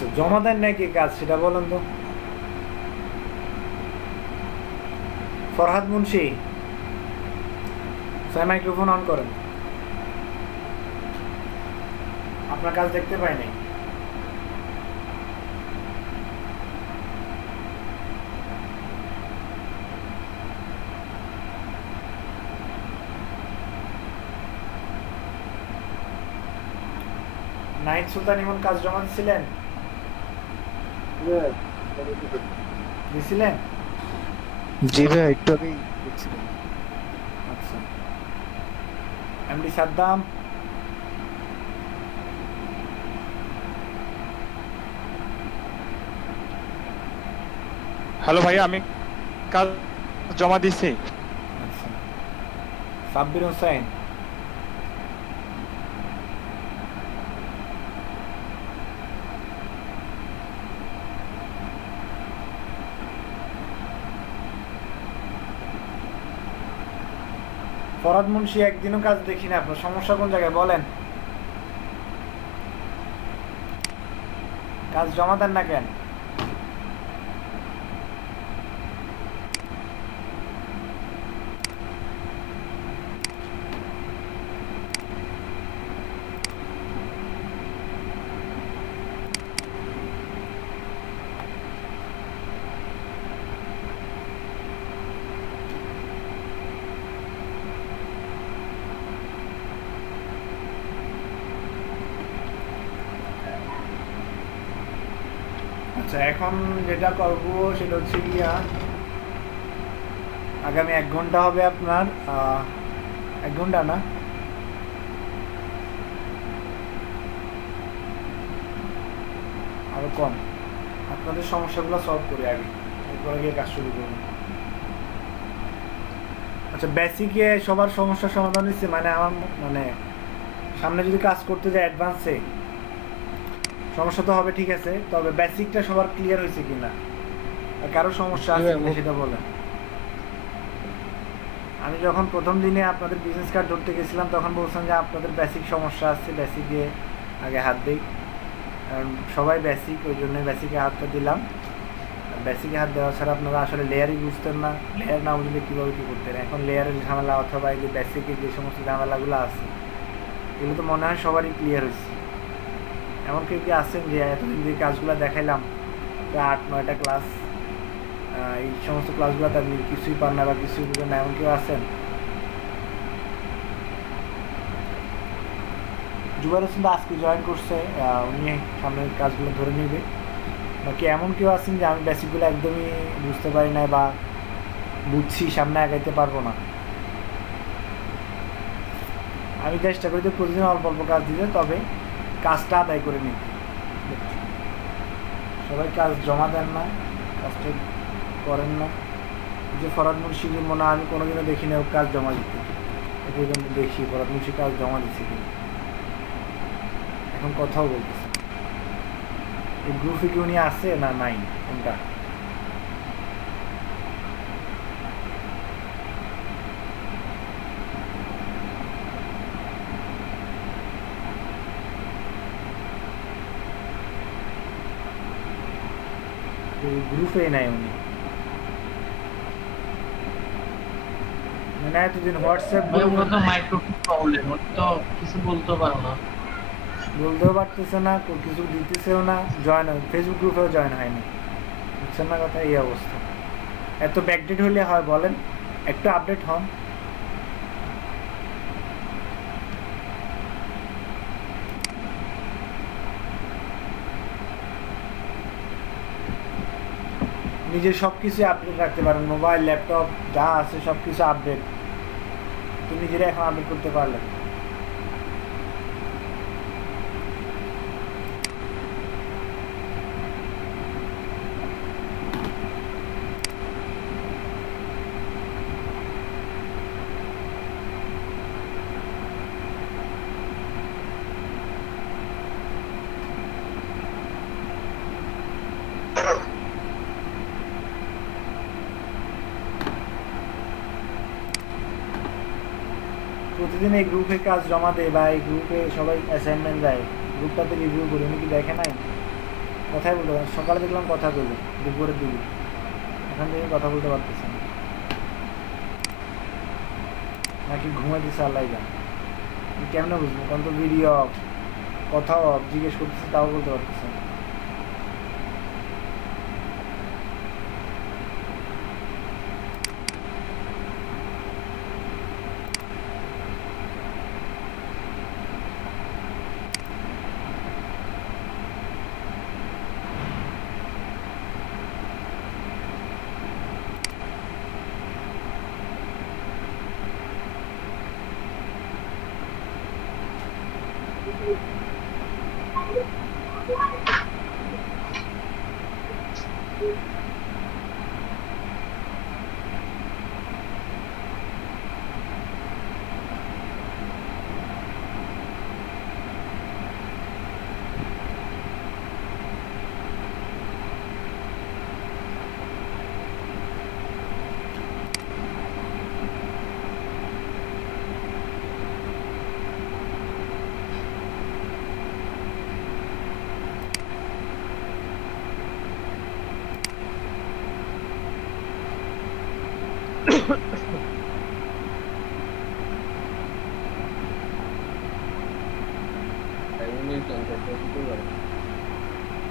আচ্ছা, জমা দেন নাকি কাজ সেটা বলেন তো। Farhad Munshi, sir microphone on করেন। আপনার কাজ দেখতে পাই নাই। নাইট সুলতান ইমন কাজ জমা দিছিলেন? দিছিলেন? জি ভাই, একটু আগেই দেখছিলাম। আচ্ছা, এমডি সাদ্দাম, হ্যালো ভাইয়া, আমি কাজ জমা দিছি। আচ্ছা, সাব্বির হোসেন, ফরহাদ মুন্সি একদিনও কাজ দেখি না। আপনার সমস্যা কোন জায়গায় বলেন? কাজ জমা দেন না কেন? আচ্ছা, এখন যেটা করব সেটা হচ্ছে গিয়া আগামী 1 ঘন্টা হবে আপনার 1 ঘন্টা না, আরো কম। আপনাদের সমস্যাগুলো সলভ করি আগে, এরপরে গিয়ে কাজ শুরু করব। আচ্ছা, বেসিকে সবার সমস্যার সমাধান হচ্ছে? মানে আমার মানে সামনে যদি কাজ করতে যাই অ্যাডভান্সে সমস্যা তো হবে, ঠিক আছে, তবে বেসিকটা সবার ক্লিয়ার হয়েছে কিনা, আর কারো সমস্যা আছে কিনা সেটা বলেন। আমি যখন প্রথম দিনে আপনাদের বিজনেস কার্ড ধরতে গেছিলাম তখন বলছিলাম যে আপনাদের বেসিক সমস্যা আছে, বেসিকে আগে হাত দিই, কারণ সবাই বেসিক, ওই জন্য বেসিকে হাতটা দিলাম। বেসিকে হাত দেওয়া ছাড়া আপনারা আসলে লেয়ারই বুঝতেন না, লেয়ার না বুঝলে কীভাবে কী করতেন। এখন লেয়ারের ঝামেলা অথবা এই যে বেসিকে যে সমস্ত ঝামেলাগুলো আছে এগুলো তো মনে হয় সবারই ক্লিয়ার হয়েছে। এমন কেউ কি আছেন যে এতদিন যে কাজগুলো দেখাইলাম, প্রায় 8-9টা ক্লাস, এই সমস্ত ক্লাসগুলো তার কিছুই পান না বা কিছুই বুঝেন না, এমন কেউ আছেন? জুবাইর হোসেন আজকে জয়েন করছে, উনি সামনের কাজগুলো ধরে নেবে। বাকি এমন কেউ আছেন যে আমি বেসিকগুলো একদমই বুঝতে পারি না বা বুঝছি সামনে আগাইতে পারবো না? আমি চেষ্টা করি যে প্রতিদিন অল্প অল্প কাজ দিতে, তবে কাজটা আদায় করে নিতে। সবাই কাজ জমা দেন না, কাজটা করেন না। যে ফরহাদ মুন্সিকে মনে হয় আমি কোনোদিনও দেখি না কাজ জমা দিতে, এ পর্যন্ত দেখি ফরহাদ মুন্সি কাজ জমা দিচ্ছে কিনা, এখন কথাও বলতেছে। এই গ্রুপে কি উনি আছে না নাই, কোনটা? গ্রুপেই নাই উনি, মানে এতদিন হোয়াটসঅ্যাপ মাইক্রোফোন প্রবলেম, তো কিছু বলতে পারো না, বলতেও পারতেছে না, কিছু দিতেছেও না, জয়েন ফেসবুক গ্রুপেও জয়েন হয়নি। বুঝছেন না কথা? এই অবস্থা। এত ব্যাকডেট হলে হয় বলেন? একটু আপডেট হন। নিজের সব কিছু আপডেট রাখতে পারেন, মোবাইল ল্যাপটপ যা আছে সব কিছু আপডেট, তো নিজেরা এখন আপডেট করতে পারলেন। প্রতিদিন এই গ্রুপে কাজ জমা দেয় বা এই গ্রুপে সবাই অ্যাসাইনমেন্ট দেয়, গ্রুপটাতে রিভিউ করি, উনি কি দেখে নাই? কথাই বলতে পারে সকালে দেখলাম কথা বলি দুপুরের দিকে এখান থেকে কথা বলতে পারতেছে না নাকি ঘুমাই দিচ্ছে আল্লাহ জান কেমনে বুঝবো কারণ তো ভিডিও অফ কথাও অফ জিজ্ঞেস করতেছে তাও বলতে পারতেছে না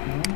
হুম?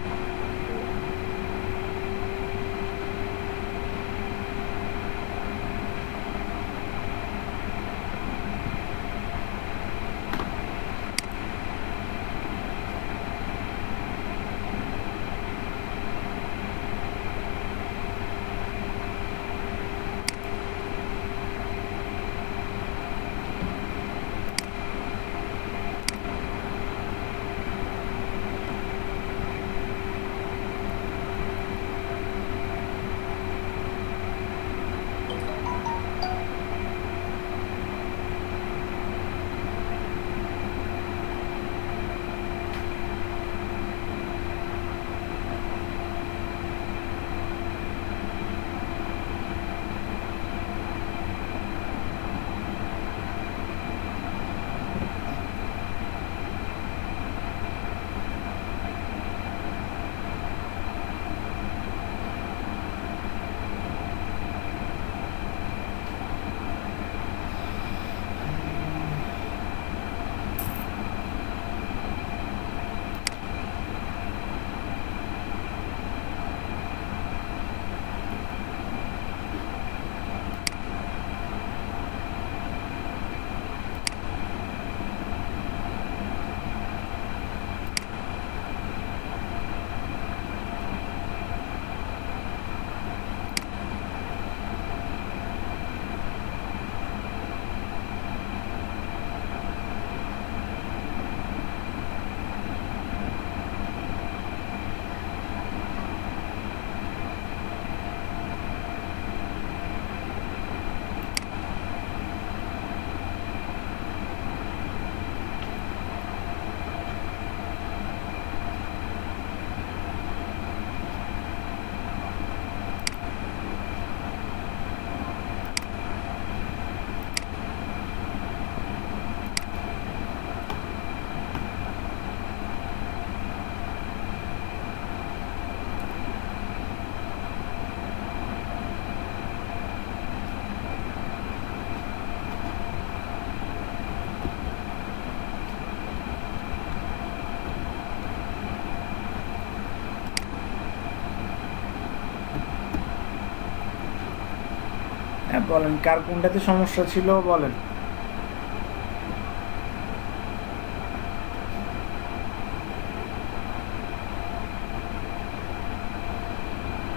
হ্যাঁ বলেন কার কোনটাতে সমস্যা ছিল বলেন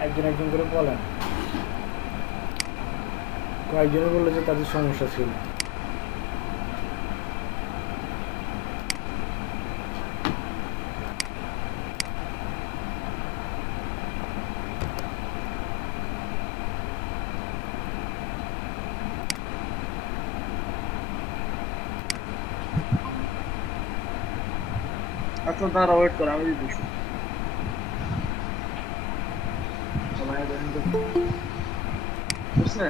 একজন একজন করে বলেন কয়েকজনে বললো যে তাদের সমস্যা ছিল আচ্ছা তারা ওয়েট করে আমি দিচ্ছি বুঝছে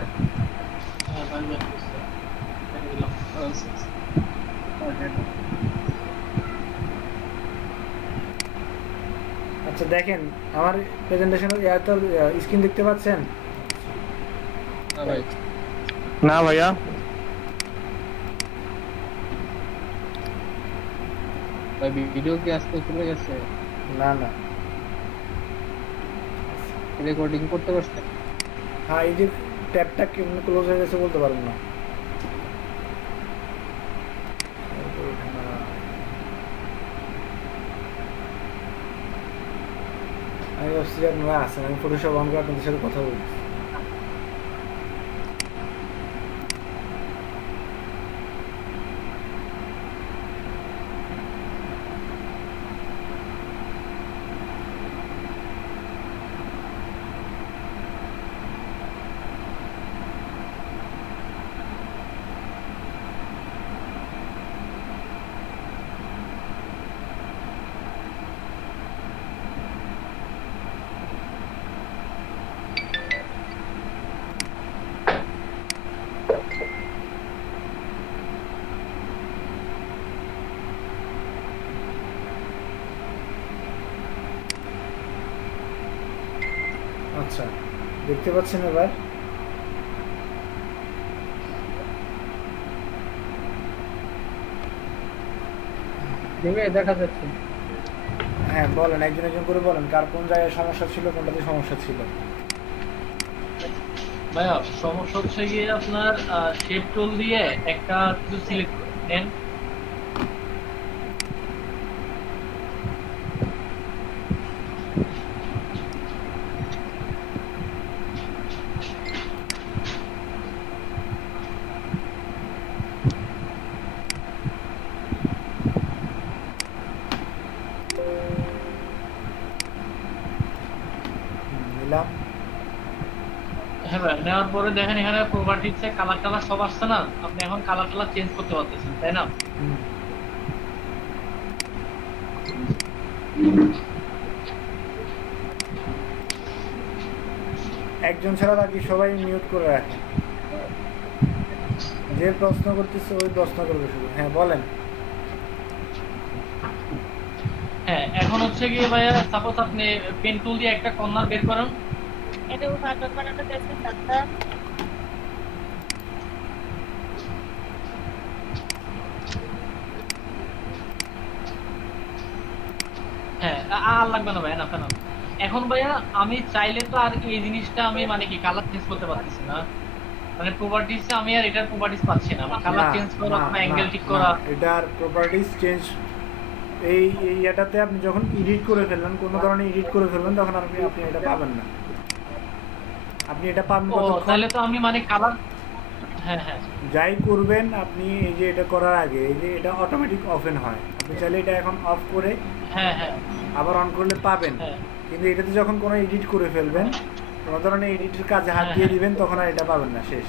হ্যাঁ ভাই বুঝতে দিলাম ওকে আচ্ছা দেখেন আমার প্রেজেন্টেশনের এত স্ক্রিন দেখতে পাচ্ছেন? না ভাই, না ভাইয়া। ভাই ভিডিও কি আজকে খুলে গেছে? না না, রেকর্ডিং করতে পারছেন? হ্যাঁ এই যে ট্যাবটা কেমন ক্লোজ হয়ে গেছে বলতে পারবো না। আমি ভাবছি যে আপনারা আছেন, আমি ফটোশপ অন করে আপনাদের সাথে কথা বলছি। আচ্ছা দেখতে পাচ্ছেন এবার? দেবে দেখা যাচ্ছে। হ্যাঁ বলেন, একজন একজন করে বলেন কার কোন জায়গায় সমস্যা ছিল, কোনটাতে সমস্যা ছিল। ভাইয়া সমস্যা হচ্ছে গিয়ে আপনার শেপ টুল দিয়ে একটা কিছু সিলেক্ট করে নেন। নিলাম। হ্যাঁ ভাই, নেওয়ার পরে দেখেন এখানে প্রপার্টিতে কালার টালার সব আসছে না, আপনি এখন কালার টালার চেঞ্জ করতে পারতেছেন, তাই না? হুম। একজন ছাড়া বাকি সবাই মিউট করে রাখে। যে প্রশ্ন করতেছে ওই প্রশ্ন করবে শুধু। হ্যাঁ বলেন। হ্যাঁ, এখন হচ্ছে গিয়ে ভাইয়া সাপোজ আপনি পেন টুল দিয়ে একটা কর্নার বের করেন। এটা উঠানোর বানানো যাচ্ছে সাতটা। হ্যাঁ, আর লাগবে না ভাইয়া, না কেন? এখন ভাইয়া আমি চাইলে তো আর এই জিনিসটা আমি মানে কি কালার চেঞ্জ করতে পারতেছি না, মানে প্রপার্টিসে আমি আর এটার প্রপার্টিস পাচ্ছি না, আমার কালার না, চেঞ্জ করা না, অথবা অ্যাঙ্গেল না, ঠিক না, করা। এটার প্রপার্টিজ চেঞ্জ এই এটাতে আপনি যখন এডিট করে ফেলবেন, কোনো ধরনের এডিট করে ফেলবেন, তখন আপনি আপনি এটা পাবেন না। আপনি এটা পাবেন ও কতক্ষণ? তাহলে তো আমি মানে কালার, হ্যাঁ হ্যাঁ যাই করবেন আপনি এই যে এটা করার আগে এই যে এটা অটোমেটিক অফেন হয়, আপনি চাইলে এটা এখন অফ করে হ্যাঁ হ্যাঁ আবার অন করলে পাবেন। হ্যাঁ কিন্তু এটাতে যখন কোনো এডিট করে ফেলবেন, কোনো ধরনের এডিটের কাজে হাত হ্যাঁ, দিয়ে হ্যাঁ। দিবেন, তখন আর এটা পাবেন না, শেষ।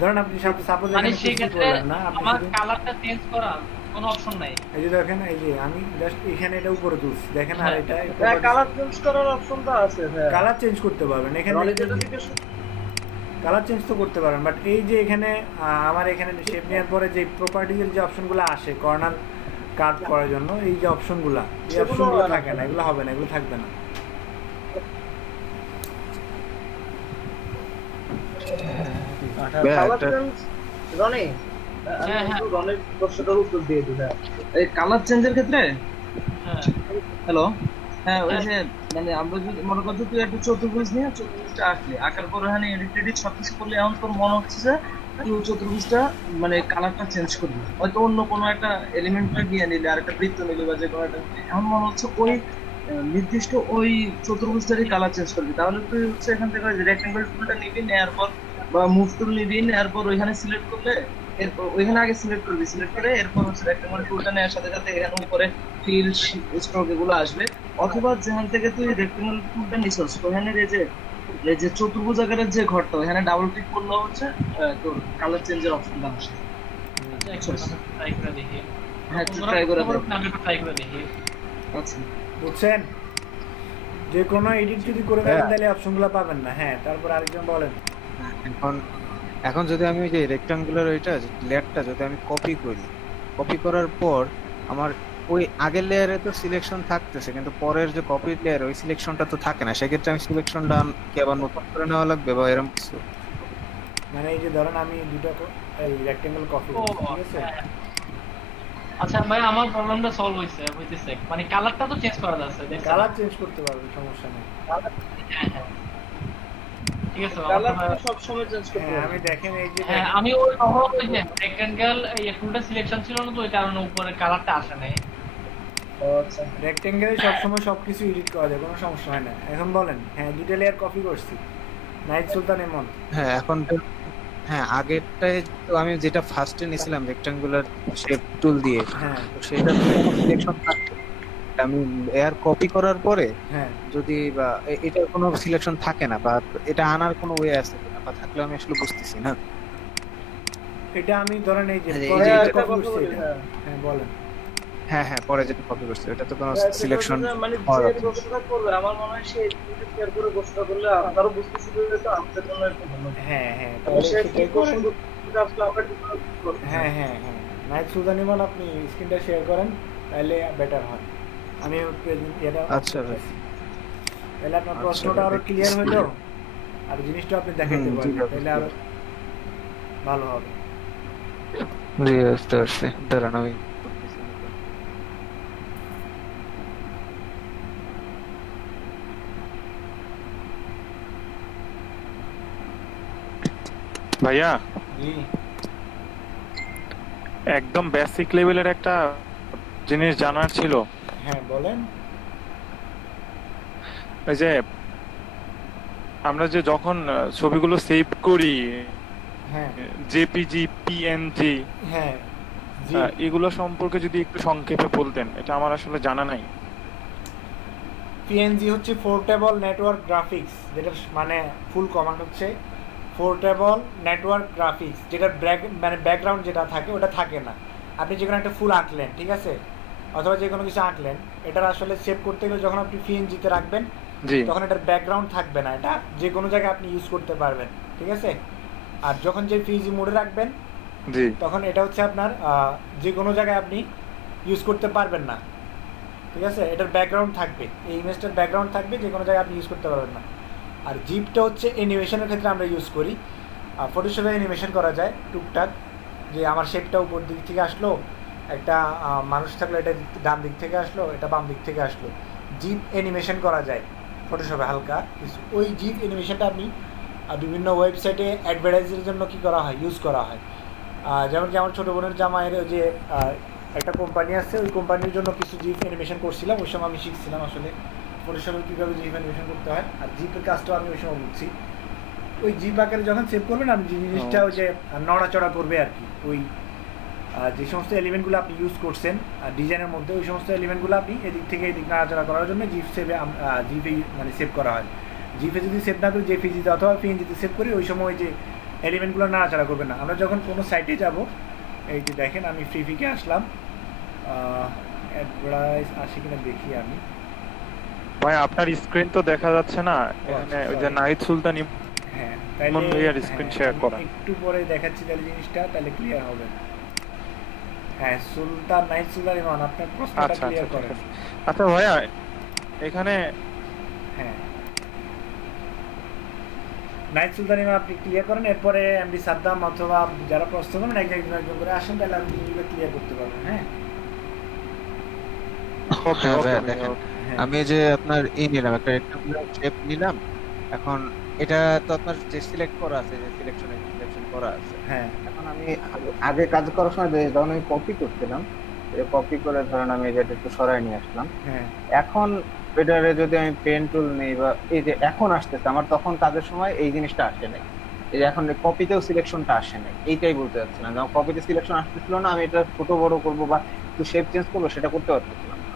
ধরেন আপনি সাপোজ মানে এখানে সেই কিছুই ক্ষেত্রে করলেন না, আপনি আমার শুধু কালারটা চেঞ্জ করা কোনো অপশন নাই। এই যে দেখেন, এই যে আমি জাস্ট এখানে এটা উপরে তুলছি দেখেন, আর এটা হ্যাঁ, কালার চেঞ্জ করার অপশনটা আছে। হ্যাঁ, কালার চেঞ্জ করতে পারবেন এখানে, রনি যেটা জিজ্ঞেস কালার চেঞ্জ তো করতে পারেন, বাট এই যে এখানে আমার এখানে শেপ নেওয়ার পরে যে প্রপার্টিজের যে অপশনগুলো আসে কর্নার কাট করার জন্য, এই যে অপশনগুলো, এই সেগুলো অপশনগুলো হবে না। থাকে না, এগুলো হবে না, এগুলো থাকবে না। ভাইয়া কালার একটা চেঞ্জ, রনি আমি হ্যাঁ, হ্যাঁ। একটু রনির প্রশ্নটার উত্তর দিয়ে দিই। হ্যাঁ, এই কালার চেঞ্জের ক্ষেত্রে, হ্যাঁ হ্যালো, হ্যাঁ ওই যে মানে আমরা যদি মনে করছি তুই একটা চতুর্ভুজ নিয়ে চতুর্ভুজটা আঁকলি, আঁকার পরে ওখানে এডিট এডিট সবকিছু করলে এখন তোর মনে হচ্ছে যে তুই চতুর্ভুজটা মানে কালারটা চেঞ্জ করবি, হয়তো অন্য কোনো একটা এলিমেন্টটা গিয়ে নিলে আর একটা বৃত্ত নিলে বা যে কোনো একটা, এখন মনে হচ্ছে ওই নির্দিষ্ট ওই চতুর্ভুজটারই কালার চেঞ্জ করবি। তাহলে তুই হচ্ছে এখান থেকে রেক্টেঙ্গল টুলটা নিবি, নেওয়ার পর বা মুভ টুল নিবি, নেওয়ার পর ওইখানে সিলেক্ট করলে এরপর ওইখানে আগে সিলেক্ট করবি, সিলেক্ট করে এরপর হচ্ছে রেক্টেঙ্গল টুলটা নেওয়ার সাথে সাথে এখানে উপরে ফিল স্ট্রোক এগুলো আসবে। অথবা যেখান থেকে তুই রেক্টেঙ্গল টুলটা নিছস ওখানে এই যে চতুর্ভুজ আকারের যে ঘরটা ওখানে ডাবল ক্লিক করলে হচ্ছে তোর কালার চেঞ্জের অপশনটা আসে। ট্রাই করে দেখি। হ্যাঁ ট্রাই করে দেখ। আমি ট্রাই করে দেখি। আচ্ছা বুঝছেন? যে কোনো এডিট যদি করে ফেলেন হ্যাঁ। তাহলে অপশনগুলো পাবেন না। হ্যাঁ, তারপর আরেকজন বলেন। এখন এখন যদি আমি ওই যে রেক্টাঙ্গুলার ওইটা লেয়ারটা যদি আমি কপি করি, কপি করার পর আমার ওই আগের লেয়ারে তো সিলেকশন থাকতেছে, কিন্তু পরের যে কপি লেয়ার ওই সিলেকশনটা তো থাকে না। সেক্ষেত্রে আমি সিলেকশনটা কি আবার নতুন করে নেওয়া লাগবে বা এরকম কিছু? মানে এই যে ধরেন আমি দুটো রেক্টেঙ্গেল কপি ও ঠিক আছে, হ্যাঁ। আচ্ছা ভাই আমার প্রবলেমটা সলভ হইতেছে, মানে কালারটা তো চেঞ্জ করা যাচ্ছে দেখছেন? কালার চেঞ্জ করতে পারবেন, সমস্যা নেই। হ্যাঁ, হ্যাঁ। ঠিক আছে কালার সব সময় চেঞ্জ করতে হ্যাঁ হবে। আমি দেখেন এই যে হ্যাঁ আমি ওই তখন ওই যে রেক্টেঙ্গেল এই টুলটা সিলেকশন ছিল না, তো ওই কারণে উপরে কালারটা আসে নাই। ও আচ্ছা। রেক্টেঙ্গেলে সবসময় সবকিছু এডিট করা যায়, কোনো সমস্যা হয় না। এখন বলেন, হ্যাঁ দুটো লেয়ার কপি করছি, নাইট সুলতান এমন। হ্যাঁ এখন তো, হ্যাঁ আগেরটায় তো আমি যেটা ফার্স্টে নিয়েছিলাম রেক্টাঙ্গুলার শেপ টুল দিয়ে, হ্যাঁ তো সেটা সিলেকশন থাকছে। আমি এয়ার কপি করার পরে হ্যাঁ যদি বা এটা কোনো সিলেকশন থাকে না, বা এটা আনার কোনো ওয়ে আছে কিনা, বা থাকলে আমি আসলে বুঝতেছি না। এটা আমি ধরেন এই যে এই যে- project হ্যাঁ, এ এটা copy কথা করছি বলি, এটা। হ্যাঁ। হ্যাঁ বলেন। হ্যাঁ হ্যাঁ, পরে যেটা কপি করছি ওটা তো কোনো হ্যাঁ, সেটা সিলেকশন হচ্ছে যে মানে হওয়ার যে কথা। প্রশ্নটা করবে আমার মনে হয় সেই শেয়ার করে প্রশ্নটা করলে আপনারও বুঝতে সুবিধা হতো, আমাদের জন্য একটু ভালো হতো। হ্যাঁ হ্যাঁ তাহলে তাহলে সে কি সেটাই করেন। কোশ্চেন আসলে আমরা ঠিক করে করতে হ্যাঁ হ্যাঁ হ্যাঁ নাইট সুলতান ইমন আপনি স্ক্রিনটা শেয়ার করেন, তাহলে বেটার হয়। আমি এটা আচ্ছা ভাই। তাহলে আপনার আচ্ছা প্রশ্নটা ভাই, আরো দেখতেছি। ক্লিয়ার হলো, আর জিনিসটা আপনি দেখাইতে হুম, জি পারবেন, ভাই, তাহলে আরো ভালো হবে। জি বুঝতে পারছি। দাঁড়ান আমি ভাইয়া জি একদম বেসিক লেভেলের একটা জিনিস জানার ছিল। হ্যাঁ বলেন। ওই যে আমরা যে যখন ছবিগুলো সেভ করি, হ্যাঁ জেপিজি, পিএনজি, হ্যাঁ জি এগুলো সম্পর্কে যদি একটু সংক্ষেপে বলতেন, এটা আমার আসলে জানা নাই। পিএনজি হচ্ছে পোর্টেবল নেটওয়ার্ক গ্রাফিক্স, যেটা মানে ফুল কমান্ড হচ্ছে পোর্টেবল নেটওয়ার্ক গ্রাফিক্স, যেটা মানে ব্যাকগ্রাউন্ড যেটা থাকে ওটা থাকে না। আপনি যে কোনো একটা ফুল আঁকলেন ঠিক আছে, অথবা যে কোনো কিছু আঁকলেন, এটার আসলে সেভ করতে গেলে যখন আপনি পিএনজিতে রাখবেন জি তখন এটার ব্যাকগ্রাউন্ড থাকবে না, এটা যে কোনো জায়গায় আপনি ইউজ করতে পারবেন ঠিক আছে। আর যখন যে পিএনজি মোডে রাখবেন জি তখন এটা হচ্ছে আপনার যে কোনো জায়গায় আপনি ইউজ করতে পারবেন না ঠিক আছে। এটার ব্যাকগ্রাউন্ড থাকবে, এই ইমেজটার ব্যাকগ্রাউন্ড থাকবে, যে কোনো জায়গায় আপনি ইউজ করতে পারবেন না। আর জিপটা হচ্ছে অ্যানিমেশনের ক্ষেত্রে আমরা ইউজ করি, ফটোশপে অ্যানিমেশন করা যায় টুকটাক, যে আমার শেপটা উপর দিক থেকে আসলো, একটা মানুষ থাকলে এটা ডান দিক থেকে আসলো, এটা বাম দিক থেকে আসলো, জিপ অ্যানিমেশন করা যায় ফটোশপে হালকা কিছু। ওই জিপ অ্যানিমেশনটা আপনি বিভিন্ন ওয়েবসাইটে অ্যাডভার্টাইজের জন্য কি করা হয়, ইউজ করা হয়। যেমন কি আমার ছোটো বোনের জামাইয়ের ওই যে একটা কোম্পানি আছে, ওই কোম্পানির জন্য কিছু জিপ অ্যানিমেশন করছিলাম, ওই সময় আমি শিখছিলাম আসলে ফটোশপে কীভাবে জিপ অ্যানিমেশন করতে হয়, আর জিপের কাজটাও আমি ওই সময় বুঝছি। ওই জিপ আকারে যখন সেভ করবেন আপনি যে জিনিসটা ওই যে নড়াচড়া করবে আর কি, ওই যে সমস্ত এলিমেন্টগুলো আপনি ইউজ করছেন ডিজাইনের মধ্যে, ওই সমস্ত এলিমেন্টগুলো আপনি এদিক থেকে এদিক নাড়াচড়া করার জন্য জিপ সেভে জিপে মানে সেভ করা হয়। জিপে যদি সেভ না করি, জেপিজিতে অথবা পিএনজিতে সেভ করি, ওই সময় ওই যে এলিমেন্টগুলো নাড়াচাড়া করবে না। আমরা যখন কোনো সাইটে যাব, এই যে দেখেন আমি ফ্রিফিকে আসলাম, অ্যাডভার্টাইজ আসে কিনা দেখি আমি। ভাই আপনার স্ক্রিন তো দেখা যাচ্ছে না এখানে, ওই যে নাহিদ সুলতান হ্যাঁ ইমন ভাইয়ার স্ক্রিন শেয়ার করা। একটু পরে দেখাচ্ছি তাহলে জিনিসটা, তাহলে ক্লিয়ার হবে। হ্যাঁ সুলতান, নাহিদ সুলতান ইমন, আপনার প্রশ্নটা আচ্ছা ক্লিয়ার আচ্ছা করেন। ঠিক আছে। আচ্ছা ভাইয়া এখানে হ্যাঁ নাহিদ সুলতান ইমন আপনি ক্লিয়ার করেন, এরপরে এমডি সাদ্দাম অথবা যারা প্রশ্ন করেন একজন একজন করে আসেন, তাহলে আপনি জিনিসগুলো ক্লিয়ার করতে পারবেন। হ্যাঁ ওকে হ্যাঁ ওকে ভাইয়া, দেখেন হ্যাঁ আমি যে আপনার নিলাম একটা রেক্টাঙ্গুলার শেপ নিলাম। এখন এটা তো আপনার যে সিলেক্ট করা আছে, যে সিলেকশন করা আছে, হ্যাঁ এখন আমি আগে কাজ করার সময় যখন আমি কপি করছিলাম, কপি করে ধরেন আমি এটা একটু সরাই নিয়ে আসলাম। হ্যাঁ এখন এটারে যদি আমি পেন টুল নেই, বা এই যে এখন আসতেছে আমার, তখন কাজের সময় এই জিনিসটা আসে নাই। এই যে এখন কপিতেও সিলেকশনটা আসে নাই, এইটাই বলতে চাচ্ছিলাম। যখন কপিতে সিলেকশন আসতেছিল না, আমি এটা ছোট বড় করবো বা একটু শেপ চেঞ্জ করবো, সেটা করতে পারতেছিলাম না।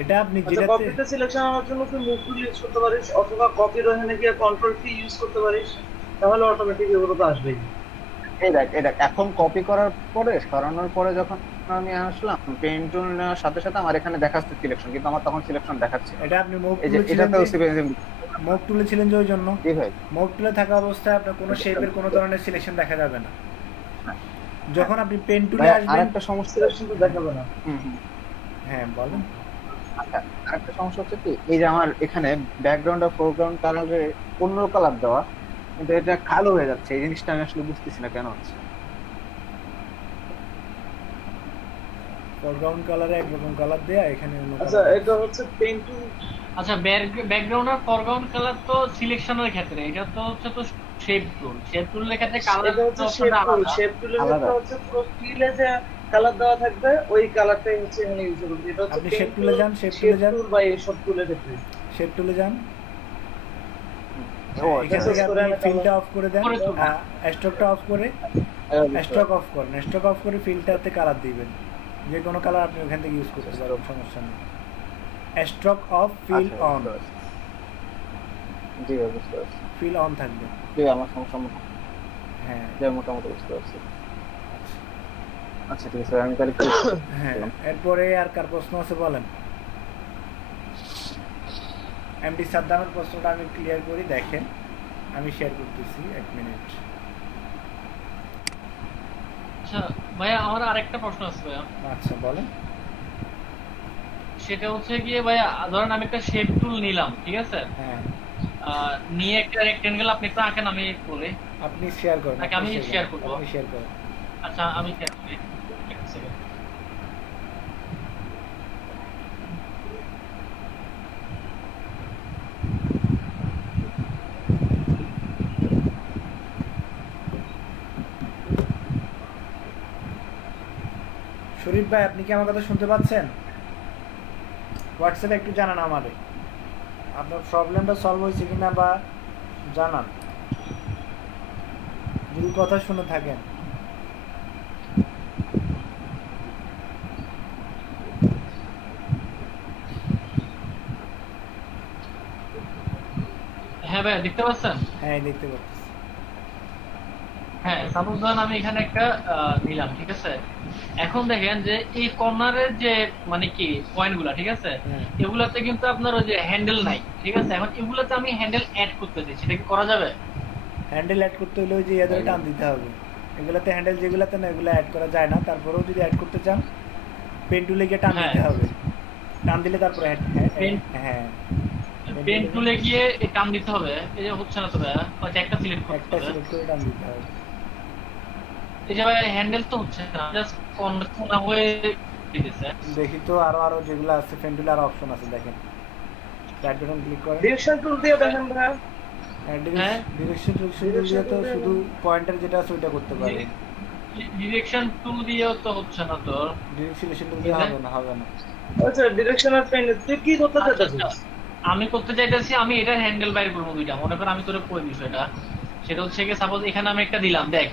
এটা আপনি আচ্ছা, যেটাতে কপিতে সিলেকশন আনার জন্য তুই মুভ টুল ইউজ করতে পারিস, অথবা কপির ওখানে গিয়ে কন্ট্রোল কি ইউজ করতে পারিস, তাহলে অটোমেটিক এগুলো তো আসবেই। এই দেখ এখন কপি করার পরে, সরানোর পরে যখন আমি আসলাম পেন টুল নেওয়ার সাথে সাথে আমার এখানে দেখাচ্ছে সিলেকশন, কিন্তু আমার তখন সিলেকশন দেখাচ্ছে না। এটা আপনি মুভ এই যে তুলেছিলেন, এটাতেও মুভ তুলেছিলেন যে ওই জন্য জি ভাই। মুভ তুলে থাকা অবস্থায় আপনার কোনো শেপের কোনো ধরনের সিলেকশন দেখা যাবে না। যখন আপনি পেন টুলে ভাই আসবেন, আরেকটা সমস্যা সিলেকশন তো দেখাবে না। হ্যাঁ বলেন। আরেকটা সমস্যা হচ্ছে কি, এই যে আমার এখানে ব্যাকগ্রাউন্ড আর ফোরগ্রাউন্ড কালারে অন্য কালার দেওয়া, কিন্তু এটা কালো হয়ে যাচ্ছে। এই জিনিসটা আমি আসলে বুঝতেছি না কেন হচ্ছে। ফরগ্রাউন্ড কালারে একরকম কালার দেয়া, এখানে অন্য আচ্ছা কালার। এটা হচ্ছে পেন টুল। আচ্ছা ব্যাকগ্রাউন্ড আর ফরগ্রাউন্ড কালার তো সিলেকশনের ক্ষেত্রে, এটা তো হচ্ছে তো শেপ টুল। শেপ টুলের ক্ষেত্রে কালার এটা হচ্ছে শেপ টুল। শেপ টুলের আলাদা। ক্ষেত্রে হচ্ছে পুরো ফিলে যে কালার দেওয়া থাকবে ওই কালারটাই হচ্ছে এখানে ইউজ হবে। এটা হচ্ছে আপনি পেন শেপ টুলে যান, শেপ শেপ টুলে যান, টুল বা এই সব টুলের ক্ষেত্রে। শেপ টুলে যান। ও, এখান access থেকে করে আপনি আমি ফিলটা অফ করে দেন, করে তুলুন। স্ট্রোকটা অফ করে, স্ট্রোক অফ করেন। স্ট্রোক অফ করে ফিলটাতে কালার দিবেন, যে কোনো কালার আপনি ওখান থেকে ইউজ করতে পারবেন, সমস্যা নেই। স্ট্রোক অফ, ফিল অন, জি বুঝতে পারছি। ফিল অন থাকবে। জি আমার সমস্যা হ্যাঁ মোটামুটি বুঝতে পারছি। আচ্ছা ঠিক আছে, আমি তাহলে হ্যাঁ, এরপরে আর কার প্রশ্ন আছে বলেন। এমডি সাদ্দামের প্রশ্নটা আমি ক্লিয়ার করি, দেখেন আমি শেয়ার করতেছি, 1 মিনিট। আচ্ছা ভাইয়া আমার আরেকটা প্রশ্ন আছে ভাইয়া, আচ্ছা বলেন। সেটা হচ্ছে গিয়ে ভাইয়া ধরেন আমি একটা শেপ টুল নিলাম, ঠিক আছে? হ্যাঁ নিয়ে একটা রেক্টেঙ্গেল আপনি একটু আঁকেন, আমি বলে। আপনি শেয়ার করেন, নাকি আমি share করবো? আপনি শেয়ার করেন। আচ্ছা আমি share করি। এক second। শরীফ ভাই আপনি কি আমার কথা শুনতে পাচ্ছেন? হোয়াটসঅ্যাপে একটু জানান আমারে আপনার প্রবলেমটা সলভ হয়েছে কিনা, বা জানান যদি কথা শুনে থাকেন। হ্যাঁ ভাইয়া দেখতে পাচ্ছেন? হ্যাঁ দেখতে পাচ্ছি। হ্যাঁ সাপোজ ধরেন আমি এখানে একটা নিলাম, ঠিক আছে? এখন দেখেন যে এই কর্নারের যে মানে কি পয়েন্ট গুলা, ঠিক আছে? হ্যাঁ। এগুলাতে কিন্তু আপনার ওই যে হ্যান্ডেল নাই, ঠিক আছে? এখন এগুলাতে আমি হ্যান্ডেল অ্যাড করতে চাই, সেটা কি করা যাবে? হ্যান্ডেল অ্যাড করতে হলে ওই যে এদের টান দিতে হবে। এগুলাতে হ্যান্ডেল যেগুলাতে না, এগুলো অ্যাড করা যায় না। তারপরেও যদি অ্যাড করতে চান, পেন টুলে গিয়ে টান দিতে হ্যাঁ। হবে। টান দিলে তারপরে Pen- হ্যাঁ পেন টুলে গিয়ে এই টান দিতে হবে, এই যে হচ্ছে না তো ভাইয়া, হয়তো একটা সিলেক্ট করতে একটা হবে। সিলেক্ট করে টান দিতে হবে। এই যে ভাইয়া হ্যান্ডেল তো হচ্ছে না, জাস্ট কোনা হয়ে দিতেছে। দেখি তো আরো যেগুলো আছে, পেন টুলে আরো অপশন আছে, দেখেন। রাইট বাটন ক্লিক করেন। ডিরেকশন টুল দিয়ে দেখেন ভাই। হ্যাঁ। ডিরেকশন টুল দিয়ে তো শুধু পয়েন্টার যেটা আছে ওইটা করতে পারবেন। ডিরেকশন টুল দিয়েও তো হচ্ছে না তো। ডিরেকশন টুল দিয়ে হবে না। আচ্ছা ডিরেকশন আর পেন তুই কি করতে আচ্ছা, চাচ্ছিস? আচ্ছা। আমি করতে চাইতেছি, আমি এটার হ্যান্ডেল বাইর করবো দুইটা। মনে কর আমি তোরে কই বিষয়টা, সেটা হচ্ছে কি, সাপোজ এখানে আমি একটা দিলাম, দেখ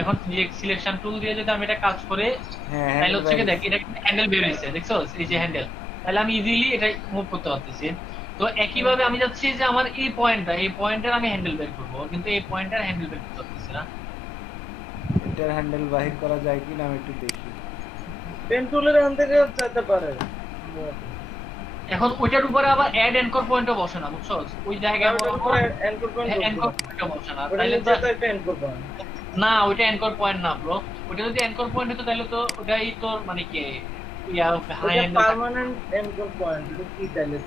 এখন সিলেকশন টুল দিয়ে যদি আমি এটা কাজ করে, হ্যাঁ তাহলে হচ্ছে কি, দেখ এটা হ্যান্ডেল বের হয়েছে, দেখছো এই যে হ্যান্ডেল, তাহলে আমি ইজিলি এটা মুভ করতে পারতেছি। তো একইভাবে আমি যাচ্ছি যে আমার এই পয়েন্টের আমি হ্যান্ডেল বের করবো, কিন্তু এই পয়েন্টের হ্যান্ডেল বের করতে পারতেছি না। এটার হ্যান্ডেল বাহির করা যায় কিনা আমি একটু দেখি। পেন টুলের এখান থেকে যেতে পারে। এখন ওইটার উপরে আবার অ্যাড অ্যাঙ্কর পয়েন্টও বসে না, বুঝছো? ওই জায়গায় ওটার উপরে অ্যাঙ্কর পয়েন্ট অ্যাঙ্কর পয়েন্টও বসে না, ওটা তাহলে নিচে তো একটা অ্যাঙ্কর পয়েন্ট। না ওইটা অ্যাঙ্কর পয়েন্ট না ব্রো। ওটা যদি অ্যাঙ্কর পয়েন্ট হতো তাহলে তো ওটাই তোর মানে কি ইয়া হাই এটা অ্যাঙ্গেল। Permanent anchor point. এটা কি তাইলে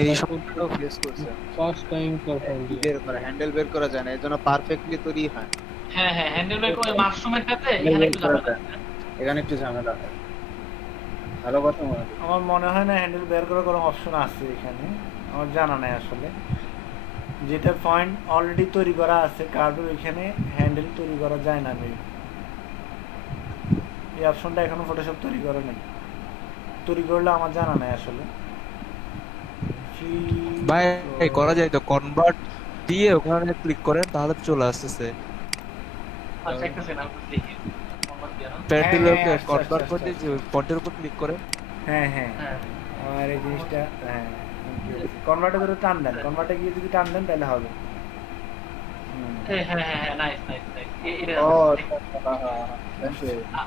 এই সমস্যাটাও ফেস করছে। ফার্স্ট টাইম পারফর্ম বের করা, হ্যান্ডেল বের করা যায় না, এর জন্য পারফেক্টলি তৈরি হয়। হ্যাঁ হ্যাঁ হ্যান্ডেল বের করে মাশরুমেরটাতে এখানে একটু ঝামেলা আছে। এখানে একটু ঝামেলা হয়। ভালো কথা মনে হয়। আমার মনে হয় না হ্যান্ডেল বের করার কোনো অপশন আছে এখানে, আমার জানা নাই আসলে। যেটা পয়েন্ট অলরেডি তৈরি করা আছে কার্ভের, ওইখানে হ্যান্ডেল তৈরি করা যায় না। আমি এই অপশনটা এখনো ফটোশপ তৈরি করে নাই, তৈরি করলে আমার জানা নাই আসলে। ভাই করা যায় তো, কনভার্ট দিয়ে ওখানে ক্লিক করেন তাহলে চলে আসতেছে। আচ্ছা একটা সেকেন্ড আমি দেখি কনভার্ট দিয়া না। প্যান্টেলকে আচ্ছা, কনভার্ট আচ্ছা, করতে আচ্ছা। যে পয়েন্টের উপর ক্লিক করেন। হ্যাঁ হ্যাঁ হ্যাঁ আমার এই জিনিসটা, হ্যাঁ কনভার্টে ধরে টান দেন, কনভার্টে গিয়ে যদি টান দেন তাহলে হবে। হ্যাঁ হ্যাঁ নাইস নাইস নাইস। এটা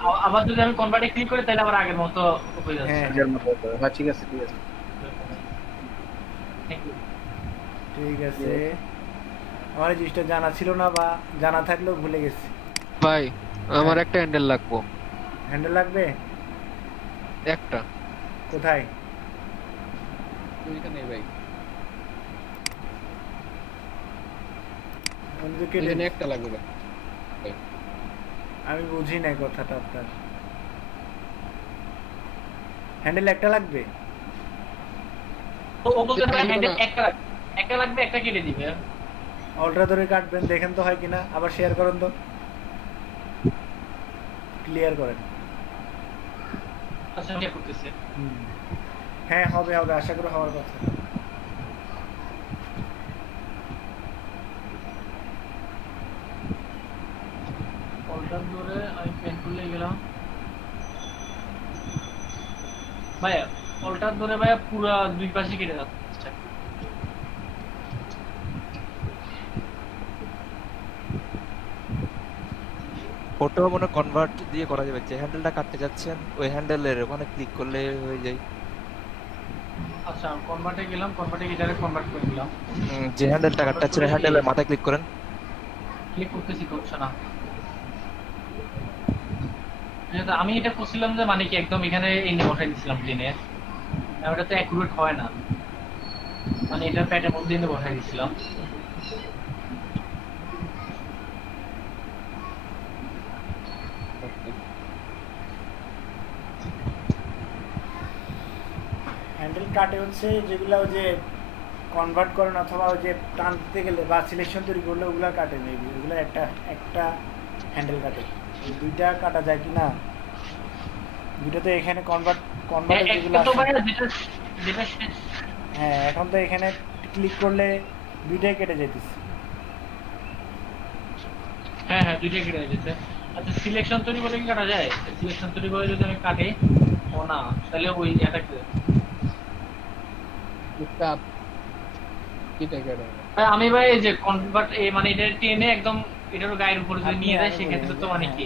ও আবার যদি আমি কনভার্টে ক্লিক করি তাহলে আবার আগের মতো হয়ে যাচ্ছে। হ্যাঁ আগের মতো হতো। হ্যাঁ ঠিক আছে ঠিক আছে। Thank you. ঠিক আছে। আমার এই জিনিসটা জানা ছিল না, বা জানা থাকলেও ভুলে গেছি। ভাই আমার একটা হ্যান্ডেল লাগবো, হ্যান্ডেল লাগবে একটা। কোথায়? ওইখানে ভাই, বন্ধু কেটে ওইখানে একটা লাগবে ভাই। আমি বুঝি নাই কথাটা আপনার। হ্যান্ডেল একটা লাগবে? তো ও বলতে ভাই হ্যান্ডেল একটা লাগবে, একটা কেটে দিবে। অল্ট্রা ধরে কাটবেন, দেখেন তো হয় কিনা, আবার শেয়ার করেন তো, ক্লিয়ার করেন। আচ্ছা আমি করতেছি। হ্যাঁ হবে হবে, আশা করি হওয়ার কথা। অল্টার ধরে আমি পেন খুলে গেলাম ভাইয়া, অল্টার ধরে ভাইয়া পুরো দুই পাশে কেটে যাচ্ছে। ফটো মনে কনভার্ট দিয়ে করা যাবে, যে হ্যান্ডেলটা কাটতে যাচ্ছেন ওই হ্যান্ডেলের ওখানে ক্লিক করলে হয়ে যায়। আচ্ছা কনভার্টে গেলাম, কনভার্টে গিয়ে কনভার্ট করে দিলাম। যে হ্যান্ডেলটা কাটতে যাচ্ছেন হ্যান্ডেলের মাথায় ক্লিক করেন। ক্লিক করতেছি তো হচ্ছে না। আমি এটা করছিলাম যে মানে কি একদম এখানে এনে বসাই দিছিলাম প্লেনে, ওটা তো অ্যাকুরেট হয় না, মানে এটা প্যাটের মধ্যে এনে বসাই দিছিলাম। হ্যান্ডেল কাটে হচ্ছে যেগুলো ওই যে কনভার্ট করেন অথবা ওই যে টানতে গেলে বা সিলেকশন তৈরি করলে ওগুলো কাটে মেবি, ওগুলো একটা একটা হ্যান্ডেল কাটে। এই দুইটা কাটা যায় কি না? দুইটা তো এখানে কনভার্ট যেগুলো একটা তো আছে, ভাইয়া যেটা শেষ। হ্যাঁ এখন তো এখানে ক্লিক করলে দুইটাই কেটে যেতেছে। হ্যাঁ হ্যাঁ দুইটাই কেটে যেতেছে। আচ্ছা সিলেকশন তৈরি করে কি কাটা যায়? সিলেকশন তৈরি করে যদি আমি কাটি, ও না তাহলে ওই এটা আমি ভাই এই যে কনভার্ট মানে এটা টেনে একদম এটার গায়ের উপরে যদি নিয়ে যায় সেক্ষেত্রে তো মানে কি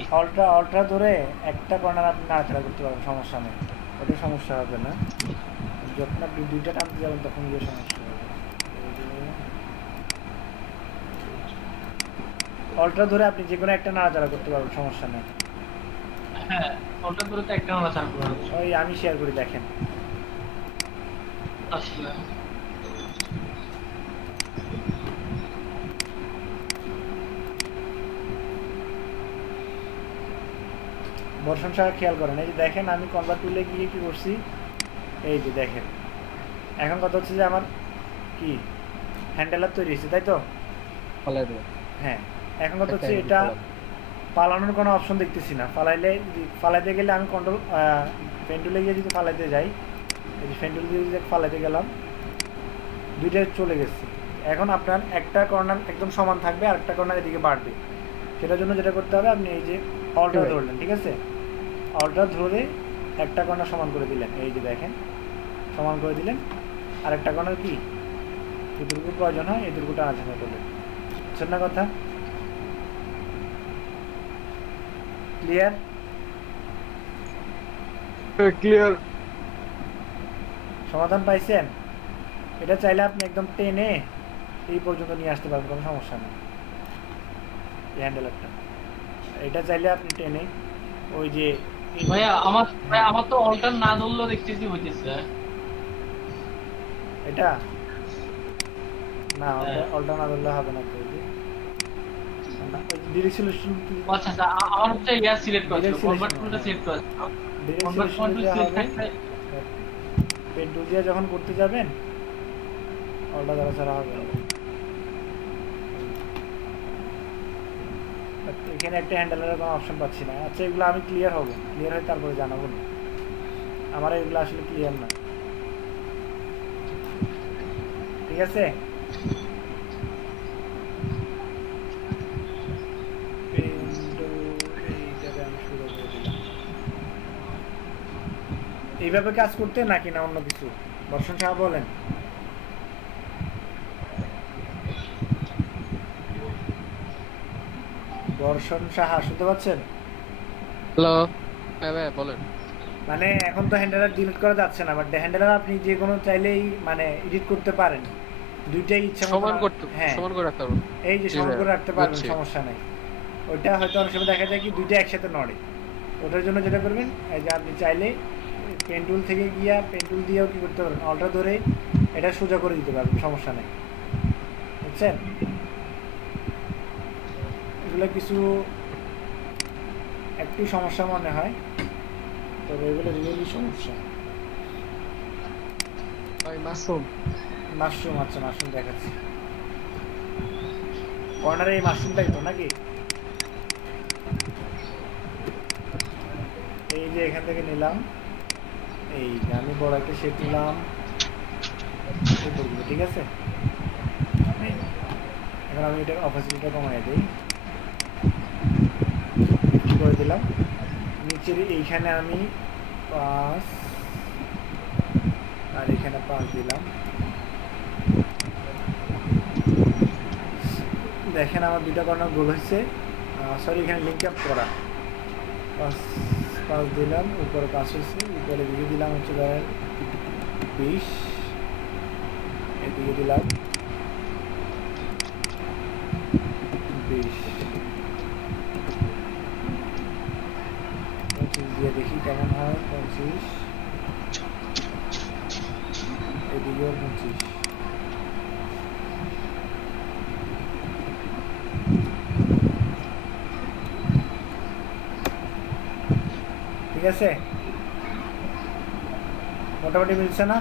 অল্ট্রা ধরে একটা কর্নার আপনি নাড়াচাড়া করতে পারবেন, সমস্যা নেই, ওটা সমস্যা হবে না। যখন আপনি দুইটা টানতে যাবেন তখন গিয়ে সমস্যা হবে। অল্ট্রা ধরে আপনি যে কোনো একটা নাড়াচাড়া করতে পারবেন, সমস্যা নেই। হ্যাঁ অল্টা ধরে তো একটা নাড়াচাড়া করে ওই আমি শেয়ার করি দেখেন। আসলে বর্ষণ সাহা খেয়াল করেন, এই যে দেখেন আমি কনভার্ট টুলে গিয়ে কি করছি, এই যে দেখেন এখন কথা হচ্ছে যে আমার কি হ্যান্ডেলার তৈরি হয়েছে, তাই তো? হ্যাঁ এখন কথা হচ্ছে এটা পালানোর কোনো অপশন দেখতেছি না। ফালাইতে গেলে আমি কন্ট্রোল পেন্টুলে গিয়ে যদি ফালাইতে যাই, এই যে পেন্টুল দিয়ে যদি ফালাইতে গেলাম, দুইটাই চলে গেছে। এখন আপনার একটা কর্নার একদম সমান থাকবে আর একটা কর্নার এদিকে বাড়বে। সেটার জন্য যেটা করতে হবে, আপনি এই যে অল্টা ধরলেন, ঠিক আছে, অল্টা ধরে একটা কর্নার সমান করে দিলেন, এই যে দেখেন সমান করে দিলেন, আর একটা কর্নার কি এটুকু প্রয়োজন হয় এটুকু টানাচানা করলেন। বুঝছেন না কথা? ক্লিয়ার? ক্লিয়ার। সমাধান পাইছেন? এটা চাইলে আপনি একদম টেনে এই পর্যন্ত নিয়ে আসতে পারবেন, কোনো সমস্যা নেই। এই হ্যান্ডেলারটা এটা চাইলে আপনি টেনে ওই যে ভাইয়া আমার তো অল্টার না ধরলেও দেখতেছি হইতেছে। এটা না অল্টা না ধরলে হবে না তো, ডিরেকশন আচ্ছা আচ্ছা আমার হচ্ছে ইয়া সিলেক্ট করা ছিল, কনভার্ট টুলটা সিলেক্ট করা ছিল। কনভার্ট টুল সিলেক্ট থাকলে পেন টুল দিয়ে যখন করতে যাবেন অল্টা দ্বারা ছাড়া হবে না। এখানে একটা হ্যান্ডেলের কোনো অপশন পাচ্ছি না। আচ্ছা এগুলো আমি ক্লিয়ার হবো, ক্লিয়ার হয়ে তারপরে জানাবো না, আমার এগুলো আসলে ক্লিয়ার না। ঠিক আছে, এইভাবে কাজ করতে নাকি না অন্য কিছু? বর্ষণ সাহা বলেন। বর্ষণ সাহা শুনতে পাচ্ছেন? হ্যালো, হ্যাঁ ভাই বলেন। মানে এখন তো হ্যান্ডেলার ডিলিট করা যাচ্ছে না, বাট হ্যান্ডেলার আপনি যে কোনো চাইলেই মানে এডিট করতে পারেন, দুইটাই ইচ্ছা মতো সমান করতে, হ্যাঁ সমান করে রাখতে পারবো। এই যে জি সমান ভাই, করে রাখতে পারবেন, বুঝছি। সমস্যা নাই। ওইটা হয়তো অনেক সময় দেখা যায় কি দুইটা একসাথে নড়ে। ওটার জন্য যেটা করবেন, এই যে আপনি চাইলে পেন টুল থেকে গিয়া পেন টুল দিয়েও কী করতে পারবেন, অলটা ধরে এটা সোজা করে দিতে পারবেন, সমস্যা নেই, বুঝছেন? এগুলো কিছু একটু সমস্যা মনে হয়, তবে এগুলো রিয়েলি সমস্যা। মাশরুম, আচ্ছা মাশরুম দেখাচ্ছি। কর্নারে এই মাশরুমটাই তো নাকি? এই যে এখান থেকে নিলাম, এই যে আমি বড় একটা শেপ নিলাম, ঠিক আছে? এখন আমি এটার অপাসিটিটা কমাই দিই, করে দিলাম। নিচের এইখানে আমি 5 আর এখানে 5 দিলাম। দেখেন আমার দুইটা কর্নার গোল হয়েছে, সরি এখানে লিঙ্ক আপ করা। 5 দিলাম, উপরে 5 হয়েছে, উপরে দিকে দিলাম হচ্ছে ধরেন 20, এদিকে দিলাম 20, 25 দিয়ে দেখি কেমন হয়। 25, এদিকেও 25। ঠিক আছে, মোটামুটি মিলছে না?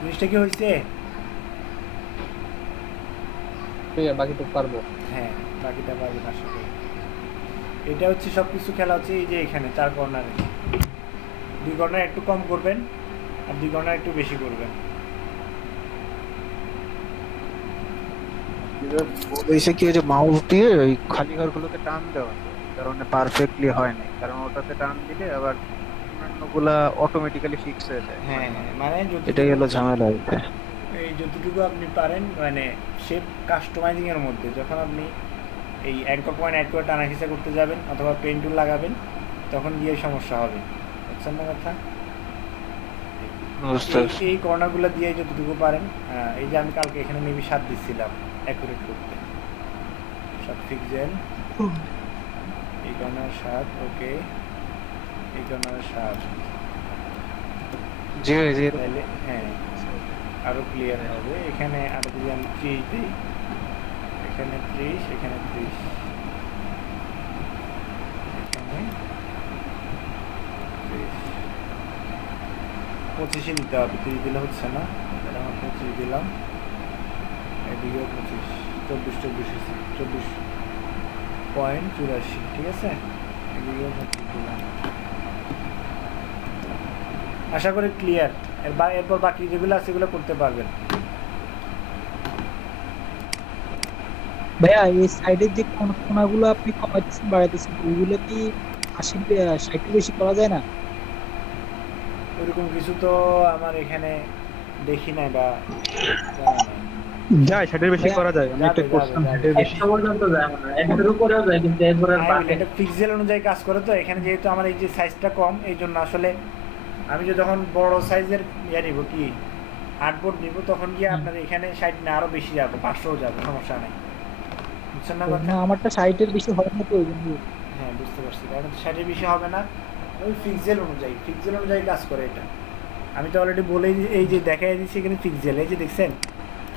জিনিসটা কি হয়েছে? বাকিটা পারবো। হ্যাঁ, বাকিটা পারবেন আশা করি। এটা হচ্ছে সব কিছু খেলা হচ্ছে এই যে এখানে 4 কর্নারে, 2 কর্নার একটু কম করবেন আর 2 কর্নার একটু বেশি করবেন। বলেছে কি যে মাউস দিয়ে ওই খালি ঘরগুলোকে টান দেওয়া, কারণে পারফেক্টলি হয় না, কারণ ওটাতে টান দিলে আবার অন্যান্যগুলা অটোমেটিক্যালি ফিক্স হয়ে যায়। হ্যাঁ, মানে এটাই হলো ঝামেলা। এই যতটুকু আপনি পারেন মানে শেপ কাস্টমাইজিং এর মধ্যে, যখন আপনি এই অ্যাঙ্কর পয়েন্ট অ্যাড করে টানা খিচা করতে যাবেন অথবা পেন টুল লাগাবেন, তখন গিয়ে সমস্যা হবে, বুঝছেন না কথা? এই কর্নারগুলো দিয়ে যতটুকু পারেন, এই যে আমি কালকে এখানে মেবি 7 দিচ্ছিলাম অ্যাকুরেট করতে, 7 পিক্সেল, এই কর্নার 7, ওকে, এই কর্নার 7, তাহলে হ্যাঁ আরো ক্লিয়ার হবে। এখানে আরো যদি আমি 30 দিই, এখানে 30, এখানে 30, এখানে 25 দিতে হবে, 30 দিলে হচ্ছে না, তাহলে আমার 25 দিলাম, এদিকেও 25, 24.84, ঠিক আছে, এদিকেও 25 দিলাম। আশা করি ক্লিয়ার। এরপর বাকি যেগুলো আছে সেগুলো করতে পারবেন। ভাইয়া এই সাইডের যে কোনাগুলো আপনি কমাইতেছেন বাড়াইতেছেন, ওইগুলো কি 80-60 বেশি করা যায় না? ওইরকম কিছু তো আমার এখানে দেখি নাই বা যায়, সেটার বেশি করা যায়। আমি একটা করলাম, সেটার বেশি 100 পর্যন্ত যায় না, 100 এর উপরেও যায়, কিন্তু এরপরে এটা পিক্সেল অনুযায়ী কাজ করে। তো এখানে যেহেতু আমার এই যে সাইজটা কম, এই জন্য আসলে আমি যে যখন বড় সাইজের নিব কি আর্টবোর্ড নিব, তখন গিয়ে আপনার এখানে 60 না আরো বেশি যাবে, 500 যাবে, সমস্যা নেই, বুঝছেন না কথা? না, আমারটা 60-এর বেশি হবে না তো, ওই জন্য। হ্যাঁ, বুঝতে পারছি, কারণ 60-এর বেশি হবে না, ওই পিক্সেল অনুযায়ী কাজ করে এটা। আমি তো অলরেডি বলেই এই যে দেখাই দিচ্ছি এখানে পিক্সেল, এই যে দেখছেন,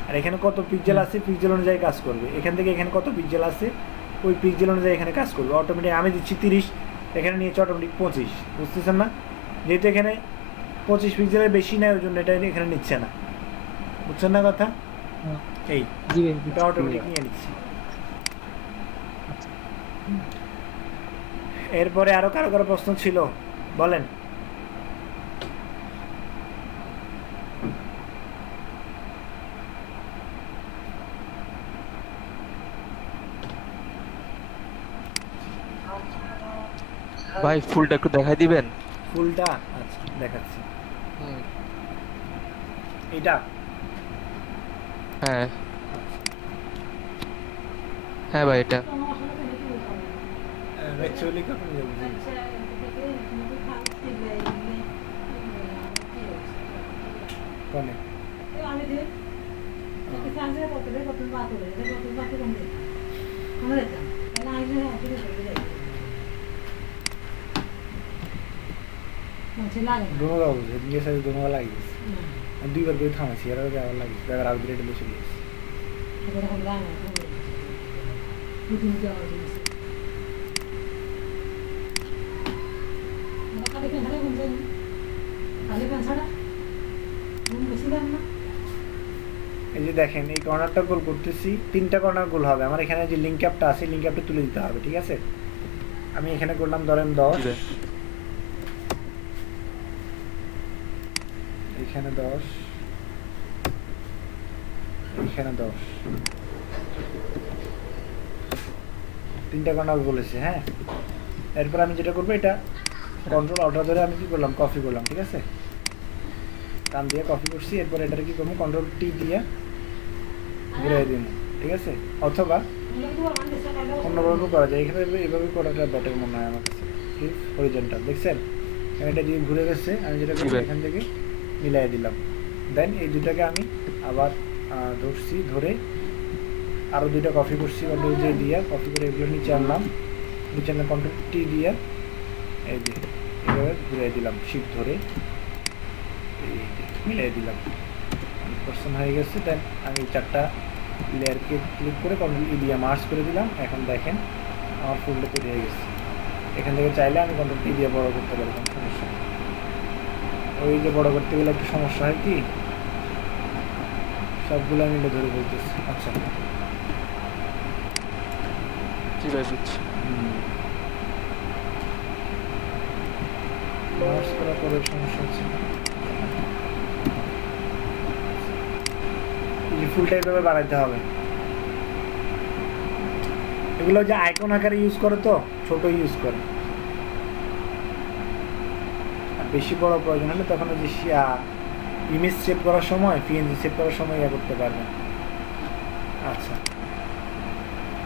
আর এখানে কত পিক্সেল আছে, পিক্সেল অনুযায়ী কাজ করবে। এখান থেকে এখানে কত পিক্সেল আছে, ওই পিক্সেল অনুযায়ী এখানে কাজ করবে অটোমেটিক। আমি দিচ্ছি 30, এখানে নিয়েছে অটোমেটিক 25, বুঝতেছেন না? যেহেতু এখানে 25 পিক্সেলের বেশি নেয়, ওই জন্য এটা এখানে নিচ্ছে না, বুঝছেন না কথা? এই এটা অটোমেটিক নিয়ে নিচ্ছি। এরপরে আরো কারো প্রশ্ন ছিল, বলেন। ভাই ফুলটা একটু দেখাই দিবেন? ফুলটা আচ্ছা দেখাচ্ছি। এটা হ্যাঁ হ্যাঁ ভাই, এটা অ্যাকচুয়ালি কখন যাবো কোনে दोनों बुझे ये सारे दोनों लगी दुईবার করে থামাইছি আর আবার লাগিয়েছি এবার আর দুটো চলে গেছে এই যে দেখেন এই কর্নারটা গোল করতেছি, 3টা কর্নার গোল হবে আমার। এখানে যে লিংক অ্যাপটা আছে লিংক অ্যাপটা তুলে দিতে হবে, ঠিক আছে? আমি এখানে করলাম ধরেন 10, এখানে 10, এখানে 10, 3টা কর্নার বলেছে। হ্যাঁ, এরপর আমি যেটা করবো এটা কন্ট্রোল অর্ডার ধরে আমি কি করলাম কপি করলাম, ঠিক আছে? টান দিয়ে কপি করছি। এরপর এটাকে কি করবো কন্ট্রোল টি দিয়ে ঘুরিয়ে দিন, ঠিক আছে? অথবা অন্যভাবে করা যায়, এখানে এইভাবে করাটা বেটার মনে হয় আমার কাছে। ঠিক হরিজন্টাল দেখছেন এটা দিয়ে ঘুরে গেছে। আমি যেটা করবো এখান থেকে মিলাই দিলাম। দেন এই দুটাকে আমি আবার ধরছি, ধরে আরও 2টা কপি করছি কন্ট্রোল জে দিয়ে কপি করে এগুলো নিচে আনলাম, নিচে আনলাম কন্ট্রোল টি দিয়ে এই যে এইভাবে ঘুরিয়ে দিলাম শিফট ধরে এই যে মিলাই দিলাম, 100% হয়ে গেছে। দেন আমি 4টা লেয়ারকে ক্লিক করে কন্ট্রোল ই দিয়ে মার্জ করে দিলাম। এখন দেখেন আমার ফুলটা তৈরি হয়ে গেছে। এখান থেকে চাইলে আমি কন্ট্রোল টি দিয়ে বড় করতে পারি, কোনো সমস্যা নেই। ওই যে বড় করতে গেলে একটু সমস্যা হয় কি, সবগুলো আমি ধরে বলতেছি। আচ্ছা ঠিক আছে বুঝছি। মার্জ করার পরে সমস্যা হচ্ছে ফুলটা এইভাবে বাড়াইতে হবে। এগুলো যে আইকন আকারে ইউজ করে তো ছোট ইউজ করে, আর বেশি বড় প্রয়োজন হলে তখন ওই যে ইমেজ সেভ করার সময় পিএনজি সেভ করার সময় ইয়া করতে পারবেন। আচ্ছা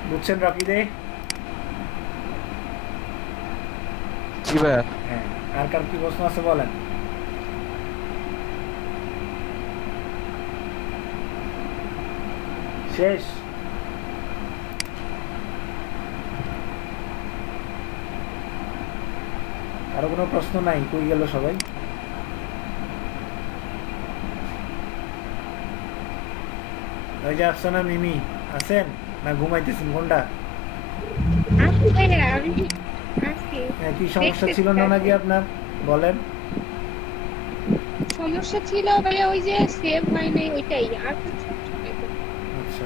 বুঝছেন রকি দে? জি ভাইয়া। হ্যাঁ, আর কার কি প্রশ্ন আছে বলেন। শেষ? আরো কোনো প্রশ্ন নাই? কই গেল সবাই? ওই যে আফসানা মিমি আছেন না ঘুমাইতেছেন কোনটা? কি সমস্যা ছিল না নাকি আপনার বলেন? সমস্যা ছিল বলে ওই যে সেভ হয় নাই ওইটাই। আর আচ্ছা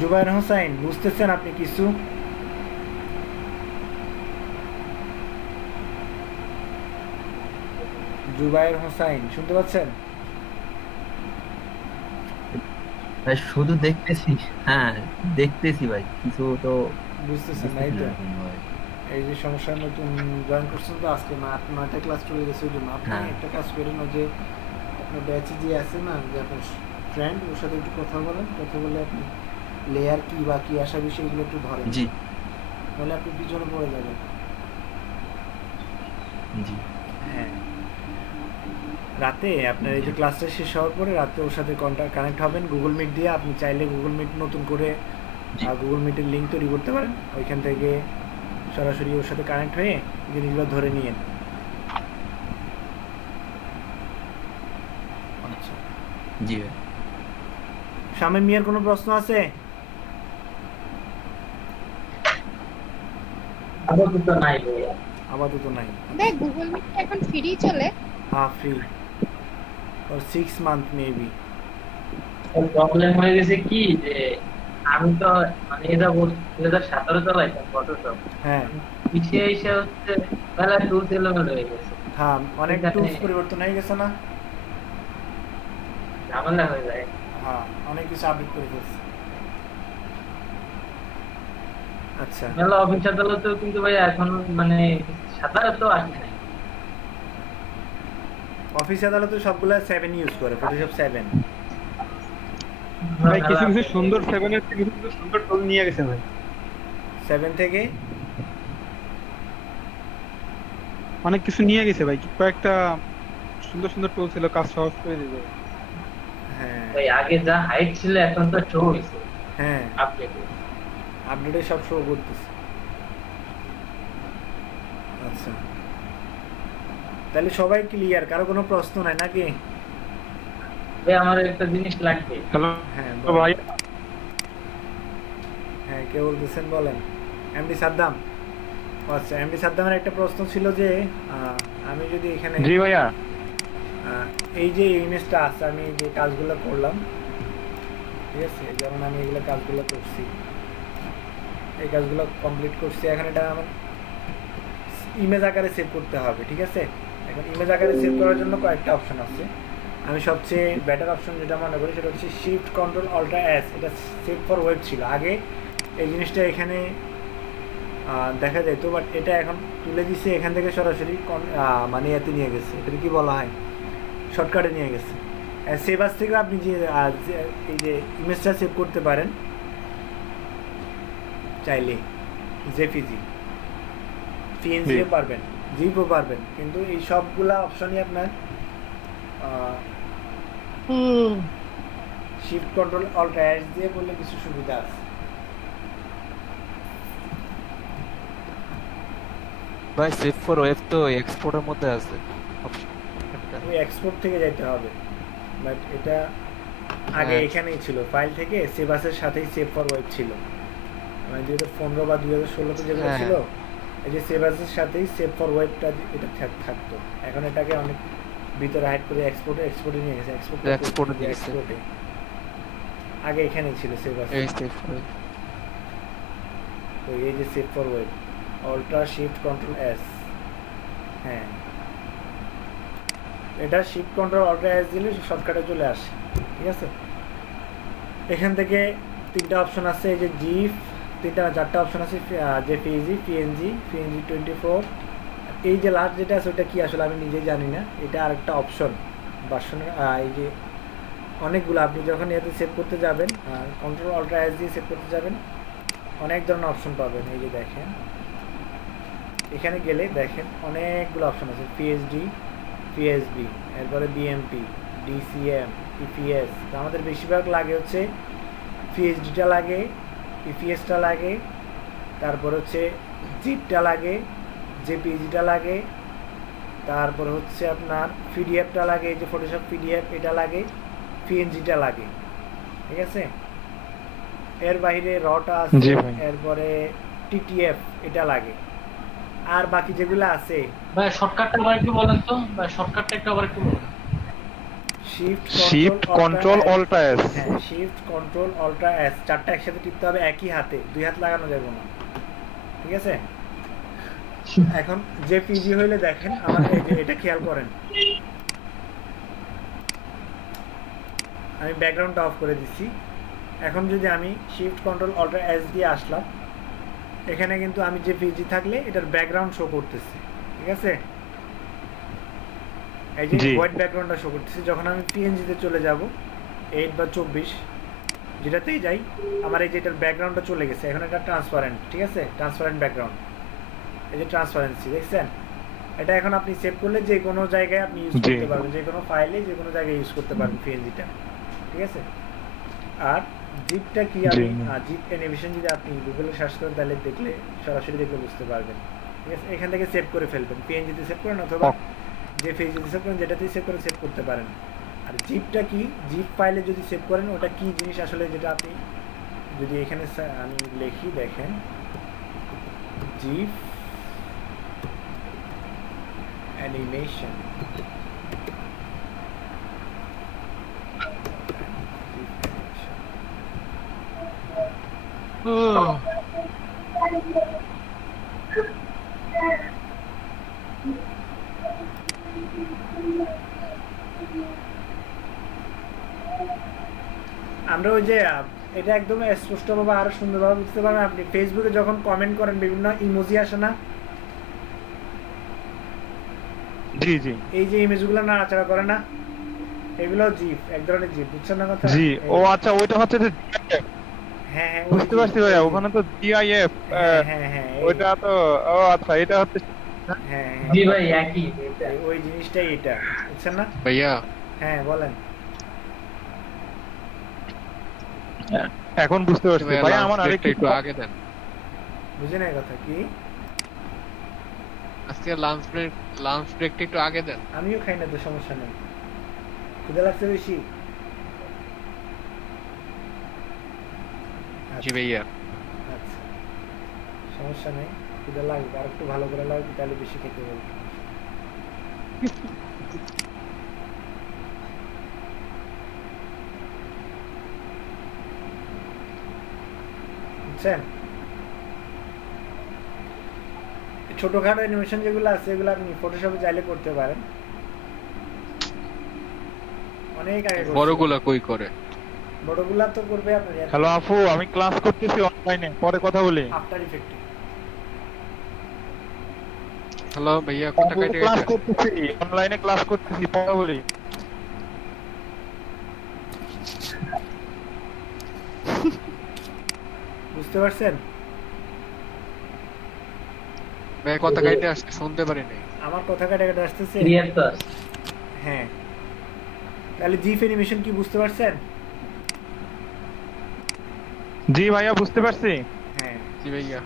জুবায়ের হোসেন বুঝতেছেন আপনি কিছু? জুবায়ের হোসেন শুনতে পাচ্ছেন? ভাই শুধু দেখতেছি, হ্যাঁ দেখতেছি ভাই, কিছু তো বুঝতেছেন নাই তো? এই যে সমস্যা, নতুন জয়েন করছেন তো আজকে 9টা ক্লাস চলে গেছে। ওই জন্য আপনি একটা কাজ করেন, যে আপনার ব্যাচে যে আছে না যে আপনার ফ্রেন্ড, ওর সাথে একটু কথা বলেন। কথা বলে আপনি লেয়ার কি বা কি আসা বিষয়গুলো একটু ধরেন, জি নাহলে আপনি পিছনে পড়ে যাবেন। জি হ্যাঁ, রাতে আপনার এই যে ক্লাসটা শেষ হওয়ার পরে রাতে ওর সাথে কানেক্ট হবেন গুগল মিট দিয়ে। আপনি চাইলে গুগল মিট নতুন করে গুগল মিটের লিঙ্ক তৈরি করতে পারেন, ওইখান থেকে সরাসরি ওর সাথে কানেক্ট হয়ে জিনিসগুলো ধরে নিয়েন। আচ্ছা জি ভাই। শামীম মিয়ার কোনো প্রশ্ন আছে? আপাতত নাই। আপাতত নাই। দেখ গুগল মিট এখন ফ্রি চলে। হ্যাঁ free for 6 month maybe. Problem হয়ে গেছে কি যে আমি তো মানে এটা 2017 চালাইতাম ফটোশপ। হ্যাঁ পিছিয়ে এসে হচ্ছে বেলা টুলস এলোমেলো হয়ে গেছে। হ্যাঁ অনেক টুলস পরিবর্তন হয়ে গেছে না, ঝামেলা হয়ে যায়। হ্যাঁ অনেক কিছু আপডেট করে ফেলছে। আচ্ছা মেলা অফিস আদালতেও কিন্তু ভাই এখন মানে সাধারণত আসে নাই। অফিস আদালতে সবগুলা 7 ইউজ করে, ফটোশপ 7। ভাই কিছু কিছু সুন্দর 7 এর থেকে কিছু সুন্দর টুল নিয়ে গেছে ভাই। 7 থেকে অনেক কিছু নিয়ে গেছে ভাই, কয়েকটা সুন্দর সুন্দর টুল ছিল, কাজ সহজ করে দিবে। হ্যাঁ ভাই আগে যা হাইট ছিল এখন তো শো হইছে হ্যাঁ আপডেটে। আপডেটে সব শো করতেছে। আচ্ছা, তাহলে সবাই ক্লিয়ার, কারো কোনো প্রশ্ন নাই নাকি? ভাই আমার একটা জিনিস লাগবে। হ্যালো হ্যাঁ ভাই, হ্যাঁ কে বলতেছেন বলেন? এমডি সাদ্দাম। আচ্ছা, এমডি সাদ্দামের একটা প্রশ্ন ছিল যে আমি যদি এখানে জি ভাইয়া, এই যে ইমেজটা আছে, আমি যে কাজগুলো করলাম, ঠিক আছে, যেমন আমি এগুলো কাজগুলো করছি, এই কাজগুলো কমপ্লিট করছি, এখন এটা আমার ইমেজ আকারে সেভ করতে হবে, ঠিক আছে। এখন ইমেজ আকারে সেভ করার জন্য কয়েকটা অপশন আছে। আমি সবচেয়ে বেটার অপশন যেটা মনে করি সেটা হচ্ছে শিফট কন্ট্রোল অল্টার এস। এটা সেভ ফর ওয়েব ছিল আগে, এই জিনিসটা এখানে দেখা যেত, বাট এটা এখন তুলে দিছে, এখান থেকে সরাসরি মানে এতে নিয়ে গেছে, এটা কি বলা হয়, শর্টকাটে নিয়ে গেছে। সেভ আস থেকে আপনি যে এই যে ইমেজটা সেভ করতে পারেন চাইলে, জেপিজি, পিএনজিও পারবেন, জিপও পারবেন, কিন্তু এই সবগুলা অপশনই আপনার শিফট কন্ট্রোল অল্ট এস দিয়ে করলে কিছু সুবিধা আছে। ভাই সেভ ফর ওয়েব তো এক্সপোর্টের মধ্যে আছে option একটা। ওই এক্সপোর্ট থেকে যাইতে হবে, বাট এটা আগে এখানেই ছিল, ফাইল থেকে সেভ আসের সাথেই সেভ ফর ওয়েব ছিল, মানে 2015 বা 2016 তে যেগুলো ছিল, এই যে সেভ আসের সাথেই সেভ ফর ওয়েবটা এটা থাকতো। এখন এটাকে অনেক ভিতরে হাইড করে এক্সপোর্টে নিয়ে গেছে, এক্সপোর্টে আগে এখানেই ছিল সেভ আস। তো এই যে save for web, alt shift control S, হ্যাঁ এটা শিফট কন্ট্রোল অল্টার এস দিলে শর্টকাটে চলে আসে, ঠিক আছে। এখান থেকে তিনটা অপশন আছে, এই যে জিপ, চারটা অপশন আছে, জেপিজি, পিএনজি 24, এই যে লাস্ট যেটা আছে ওটা কি আসলে আমি নিজেই জানি না, এটা আরেকটা অপশন ভার্সনের। এই যে অনেকগুলো আপনি যখন এতে সেভ করতে যাবেন, কন্ট্রোল অল্টার এস দিয়ে সেভ করতে যাবেন, অনেক ধরনের অপশন পাবেন। এই যে দেখেন, এখানে গেলে দেখেন অনেকগুলো অপশন আছে, পিএইচডি, পিএসবি, এরপরে বিএমপি, ডিসিএম, ইপিএস। আমাদের বেশিরভাগ লাগে হচ্ছে পিএইচডিটা লাগে, ইপিএসটা লাগে, তারপর হচ্ছে জিপটা লাগে, জেপিজিটা লাগে, তারপর হচ্ছে আপনার পিডিএফটা লাগে, এই যে ফটোশপ পিডিএফ এটা লাগে, পিএনজিটা লাগে, ঠিক আছে। এর বাইরে রটা আছে, এরপরে টিটিএফ এটা লাগে, আর বাকি যেগুলো আছে। ভাই শর্টকাটটা আবার একটু বলেন তো, ভাই শর্টকাটটা একটু আবার একটু বলেন। শিফট কন্ট্রোল অল্টার এস, হ্যাঁ শিফট কন্ট্রোল অল্টার এস, চারটা একসাথে টিপতে হবে একই হাতে, দুই হাত লাগানো যাবে না, ঠিক আছে। এখন যে পিজি হইলে দেখেন আমার এই যে এটা খেয়াল করেন, আমি ব্যাকগ্রাউন্ডটা অফ করে দিচ্ছি। এখন যদি আমি শিফট কন্ট্রোল অল্টার এস দিয়ে আসলাম, এখানে কিন্তু আমি যে পিজি থাকলে এটার ব্যাকগ্রাউন্ড শো করতেছে, ঠিক আছে, এই যে হোয়াইট ব্যাকগ্রাউন্ডটা শো করতেছে। যখন আমি পিএনজিতে চলে যাব 8 বা 24 যেটাতেই যাই, আমার এই যে এটার ব্যাকগ্রাউন্ডটা চলে গেছে, এখন এটা ট্রান্সপারেন্ট, ঠিক আছে, ট্রান্সপারেন্ট ব্যাকগ্রাউন্ড, এই যে ট্রান্সপারেন্সি দেখছেন। এটা এখন আপনি সেভ করলে যে কোনো জায়গায় আপনি ইউজ করতে পারবেন, যে কোনো ফাইলে যে কোনো জায়গায় ইউজ করতে পারবেন পিএনজিটা, ঠিক আছে। আর জিপটা কি, আপনি জিপ অ্যানিমেশন যদি আপনি গুগলে সার্চ করেন তাহলে দেখলে সরাসরি দেখে বুঝতে পারবেন, ঠিক আছে। এখান থেকে সেভ করে ফেলবেন, পিএনজিতে সেভ করেন অথবা যে পেজে সেভ করেন যেটাতেই সেভ করে সেভ করতে পারেন। আর জিপটা কি, জিপ ফাইলে যদি সেভ করেন ওটা কি জিনিস আসলে, যেটা আপনি যদি এখানে আমি লিখি দেখেন, জিপ অ্যানিমেশন, আমরা ওই যে এটা একদম স্পষ্টভাবে আরো সুন্দরভাবে বুঝতে পারবেন আপনি ফেসবুকে যখন কমেন্ট করেন বিভিন্ন ইমোজি আসে না, জি জি, এই যে ইমেজগুলো নাড়াচাড়া করে না, এগুলো জিপ, এক ধরনের জিপ, বুঝছেন না কথা? জি, ও আচ্ছা, ওইটা হচ্ছে যে হ্যাঁ হ্যাঁ বুঝতে পারছি ভাইয়া, ওখানে তো জিআইএফ, হ্যাঁ হ্যাঁ ওইটা তো, ও আচ্ছা, এটা হচ্ছে হ্যাঁ জি ভাই একই ওই জিনিসটাই এটা, বুঝছেন না ভাইয়া? হ্যাঁ বলেন। এখন বুঝতে পারছি ভাই, আমার আরেকটু একটু আগে দেন। বুঝে নাই কথা কি? আজকে লাঞ্চ ব্রেকটা একটু আগে দেন। আমিও খাই না তো, সমস্যা নেই। খিদে লাগছে বেশি? জি ভাইয়া। আচ্ছা, সমস্যা নেই, খিদে লাগবে, আর একটু ভালো করে লাগবে, তাহলে বেশি খেতে বলবো। বুঝছেন? ছোটখাটো অ্যানিমেশন যেগুলো আছে এগুলো আপনি ফটোশপে চাইলে করতে পারেন। অনেক আগে করছি। বড়গুলা কই করে? বড়গুলা তো করবে আপনার। হ্যালো আফু, আমি ক্লাস করতেছি অনলাইনে, পরে কথা বলি। আফটার ইফেক্টে। হ্যালো ভাইয়া, কথা কাটে ক্লাস গেছে। করতেছি অনলাইনে, ক্লাস করতেছি, পরে বলি। বুঝতে পারছেন? ভাই কথা কাটে আসছে, শুনতে পারি নাই। আমার কথা কাটে কাটে আসতেছে। ক্লিয়ার তো? হ্যাঁ, তাহলে জিফ অ্যানিমেশন কি বুঝতে পারছেন? জি ভাইয়া, বুঝতে পারছি। হ্যাঁ জি ভাইয়া।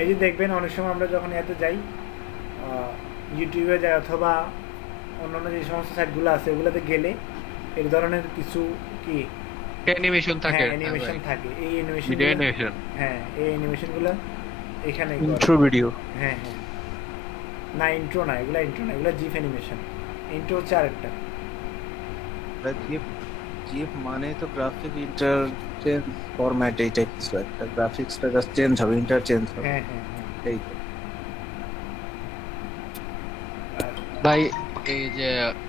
এই যে দেখবেন অনেক সময় আমরা যখন এতে যাই, ইউটিউবে যাই অথবা অন্যান্য যে সমস্ত সাইটগুলো আছে ওগুলোতে গেলে এই ধরনের কিছু কি অ্যানিমেশন থাকে। অ্যানিমেশন থাকে। এই অ্যানিমেশন, ভিডিও অ্যানিমেশন। হ্যাঁ, এই অ্যানিমেশনগুলো এখানে ইন্ট্রো ভিডিও। হ্যাঁ হ্যাঁ, না ইন্ট্রো না, এগুলা ইন্ট্রো না, এগুলা জিফ অ্যানিমেশন। ইন্ট্রো হচ্ছে আরেকটা। জিএফ মানে তো গ্রাফিক ইন্টারচেঞ্জ ফরম্যাট, এইটাই কিছু একটা, গ্রাফিক্সটা জাস্ট চেঞ্জ হবে, ইন্টারচেঞ্জ হবে। হ্যাঁ হ্যাঁ হ্যাঁ, এই তো। ভাই এই যে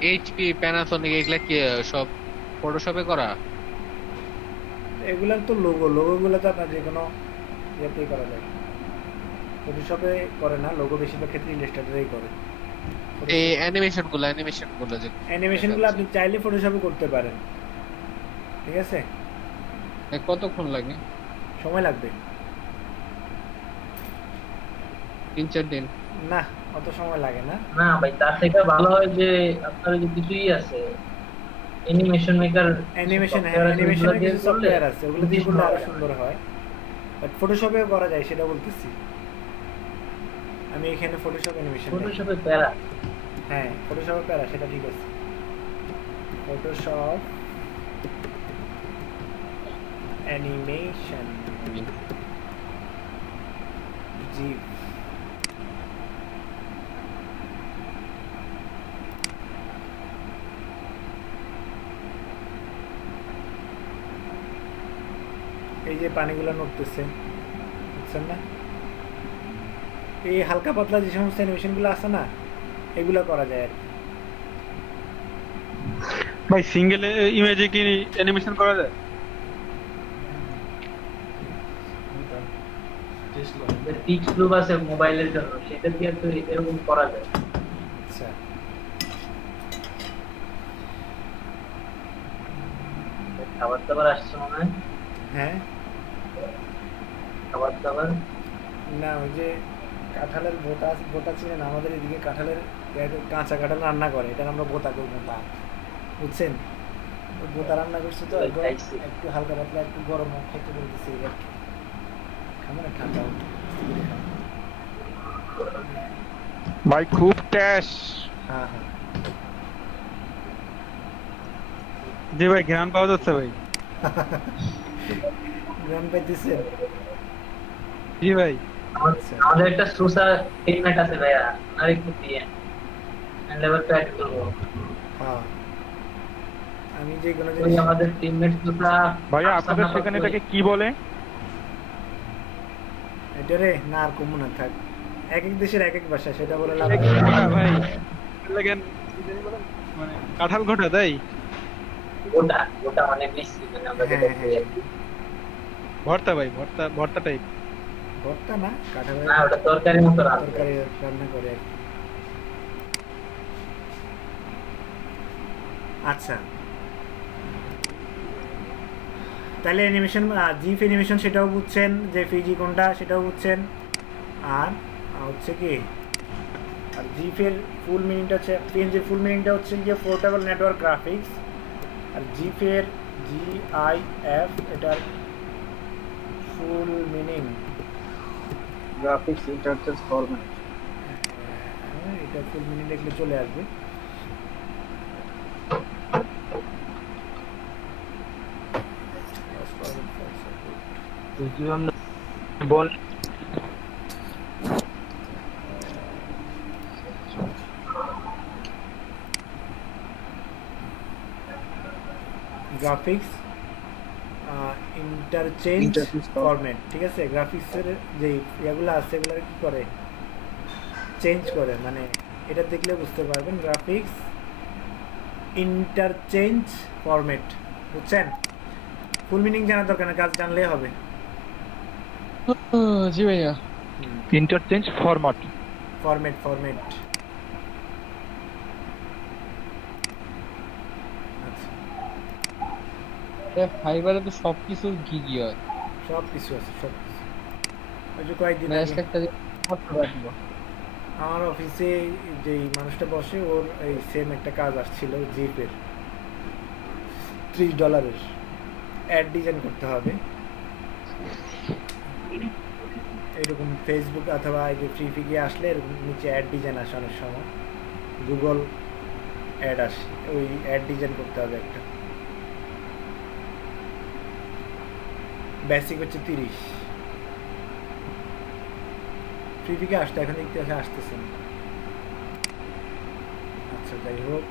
এইচপি, প্যানাসোনিক এগুলা কি সব ফটোশপে করা? এগুলার তো লোগোগুলো তো আপনার যে কোনো ইয়েতেই করা যায়, ফটোশপে করে না। লোগো বেশিরভাগ ক্ষেত্রে ইলাস্ট্রেটরেই করে। এই অ্যানিমেশনগুলো যে অ্যানিমেশনগুলো আপনি চাইলে ফটোশপে করতে পারেন, ঠিক আছে? কতক্ষণ লাগে? সময় লাগবে 3-4 দিন। না, অত সময় লাগে না। না ভাই, তার থেকে ভালো হয় যে আপনার যে কিছুই আছে অ্যানিমেশন মেকার, অ্যানিমেশনের কিছু সফটওয়্যার আছে, ওগুলো দিয়ে করলে আরো সুন্দর হয়। বাট ফটোশপেও করা যায়, সেটা বলতেছি আমি। এখানে ফটোশপ অ্যানিমেশন, ফটোশপে প্যারা। হ্যাঁ, ফটোশপে প্যারা, সেটা ঠিক আছে। ফটোশপ অ্যানিমেশন জি। এই যে পানিগুলো নড়তেছে, বুঝছেন না? এই হালকা পাতলা যে সমস্ত অ্যানিমেশনগুলো আছে না, এগুলো করা যায় আর কি। ভাই সিঙ্গেল ইমেজে কি অ্যানিমেশন করা যায়? পিক্স গ্রুপ আছে মোবাইলের জন্য, সেটা দিয়ে তো এরকম করা যায়। আচ্ছা, খাবার দাবার আসছে মনে হয়। হ্যাঁ, খাবার দাবার না, ওই যে কাঁঠালের বোটা ছিলেন আমাদের এদিকে, কাঁঠালের কাঁচা কাঁঠাল রান্না করে, এটা আমরা বোতা করি, বোতা, বুঝছেন? বোতা রান্না করছে তো একটু হালকা পাতলা, একটু গরম খেতে বলতেছি। খাবো না, ঠান্ডা ভাই খুব ট্যাশ। হ্যাঁ হ্যাঁ, জি ভাই, ঘ্রাণ পাওয়া যাচ্ছে ভাই। গ্রাম পাইতেছেন? জি ভাই। আমাদের একটা সুসা টিমমেট আছে ভাইয়া, আর একটু দিয়ে লেভেল প্যাড করব। হ্যাঁ, আমি যে কোনো ওই আমাদের টিমমেট সুসা। ভাইয়া আপনাদের সেখানে এটাকে কি বলে? এটা রে না, আর কম না থাক, এক এক দেশের এক এক ভাষা, সেটা বলে লাভ ভাই লাগেন মানে কাঁঠাল ঘটা তাই। ওটা মানে বেশি, মানে আমরা ভর্তা ভাই, ভর্তা টাইপ। ভর্তা না, কাঁঠালের না, ওটা তরকারি মতো তরকারি রান্না করে আর কি। আচ্ছা, তাহলে অ্যানিমেশন, জিফ অ্যানিমেশন সেটাও বুঝছেন, যে পিজি কোনটা সেটাও বুঝছেন। আর হচ্ছে কি, আর জিফের ফুল মিনিংটা হচ্ছে, পিএনজির ফুল মিনিংটা হচ্ছে যে পোর্টেবল নেটওয়ার্ক গ্রাফিক্স। আর জিফের GIF এটার full meaning graphics interface format. এটা ফুল মিনিং দেখলে চলে আসবে। বল গ্রাফিক্স ইন্টারচেঞ্জ Interface ফরম্যাট, ঠিক আছে। গ্রাফিক্সের যে ইয়েগুলো আছে এগুলো কি করে, চেঞ্জ করে, মানে এটা দেখলে বুঝতে পারবেন। গ্রাফিক্স ইন্টারচেঞ্জ ফরম্যাট, বুঝছেন? ফুল মিনিং জানার দরকার না, কাজ জানলেই হবে। জি ভাইয়া। Interchange format. ফরম্যাট। ফাইবারে তো সবকিছুর গিগি হয়। সব কিছু আছে, সব কিছু। ওই যে কয়েকদিন ম্যাচ আগে একটা করতে পারবো। আমার অফিসে যেই মানুষটা বসে, ওর এই সেম একটা কাজ আসছিল জিপের, $30 অ্যাড ডিজাইন করতে হবে। এরকম ফেসবুক অথবা এই যে ফ্রি ফিগে আসলে এরকম নিচে অ্যাড ডিজাইন আসে, অনেক সময় গুগল অ্যাড আসে, ওই অ্যাড ডিজাইন করতে হবে একটা। বেসিক হচ্ছে 30। ফ্রি ফিগে আসতে এখন দেখতে আসতেছে না। আচ্ছা, যাই হোক।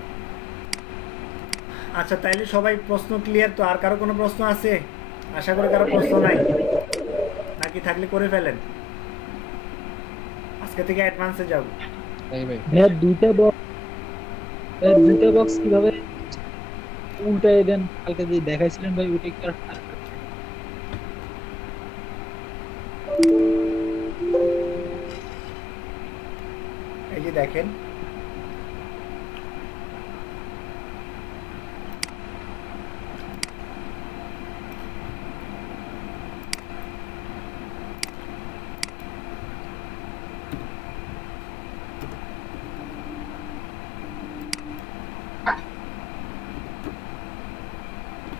আচ্ছা, তাইলে সবাই প্রশ্ন ক্লিয়ার তো? আর কারো কোনো প্রশ্ন আছে? আশা করি কারো প্রশ্ন নাই, নাকি থাকলে করে ফেলেন, আজকে থেকে অ্যাডভান্সে যাব। ভাইয়া দুইটা বক্স কিভাবে উল্টায় দেন, কালকে যে দেখাইছিলেন ভাই, ওইটা কি আর এই যে দেখেন,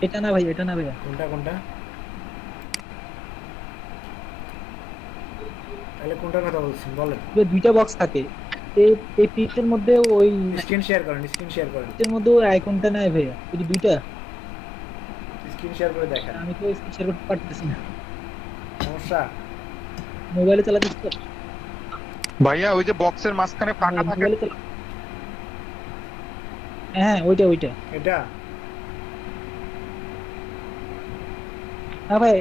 এটা না ভাই, এটা না ভাইয়া। কোনটা? তাহলে কোনটার কথা বলছেন বলেন। দুইটা বক্স থাকে, এই পিকচার মধ্যে ওই স্ক্রিন শেয়ার করেন। এর মধ্যে ওই আইকনটা নাই ভাইয়া, এই যে দুইটা স্ক্রিন শেয়ার করে দেখেন। আমি তো স্ক্রিন শেয়ার করতে পারতেছি না, সমস্যা মোবাইলে চালাতে তো। ভাইয়া ওই যে বক্সের মাঝখানে ফাঁকা থাকে, হ্যাঁ ওইটা এটা না ভাই,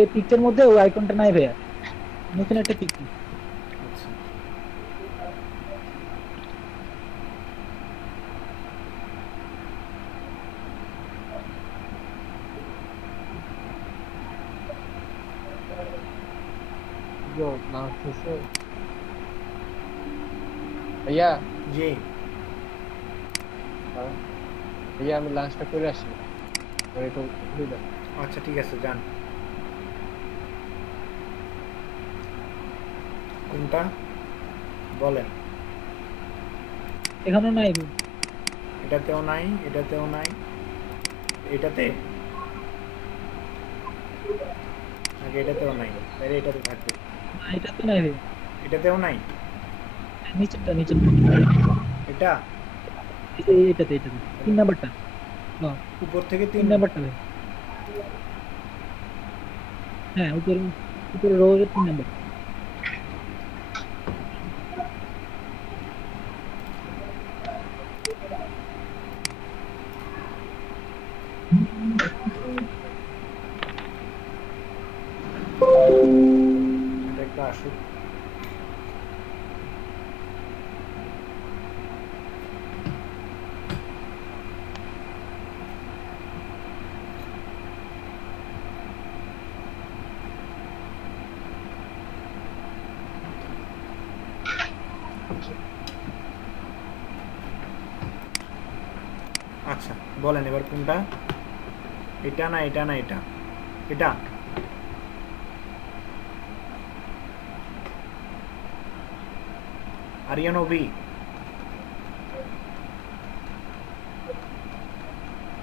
এই পিকচার মধ্যে ওই আইকনটা নাই ভাইয়া, নতুন একটা পিকচার। ভাইয়া জি ভাইয়া, আমি লাঞ্চটা করে আসি, আচ্ছা ঠিক আছে, যান। কোনটা বলেন? এখানে নাই, এটাতেও নাই, এটাতেও নাই, এটাতে নাকি এটাতেও নাই? তাহলে এটাতে থাকবে। এটাতে নাই ভাই, এটাতেও নাই, নিচেরটা এটা এটাতে 3 নাম্বারটা, উপর থেকে 3 নাম্বারটা ভাই। হ্যাঁ, উপরে রোজের 3 নাম্বার। এটা একটু আসুক। আচ্ছা বলেন এবার কোনটা, এটা না এটা না এটা, এটা আরিয়ান ওবি।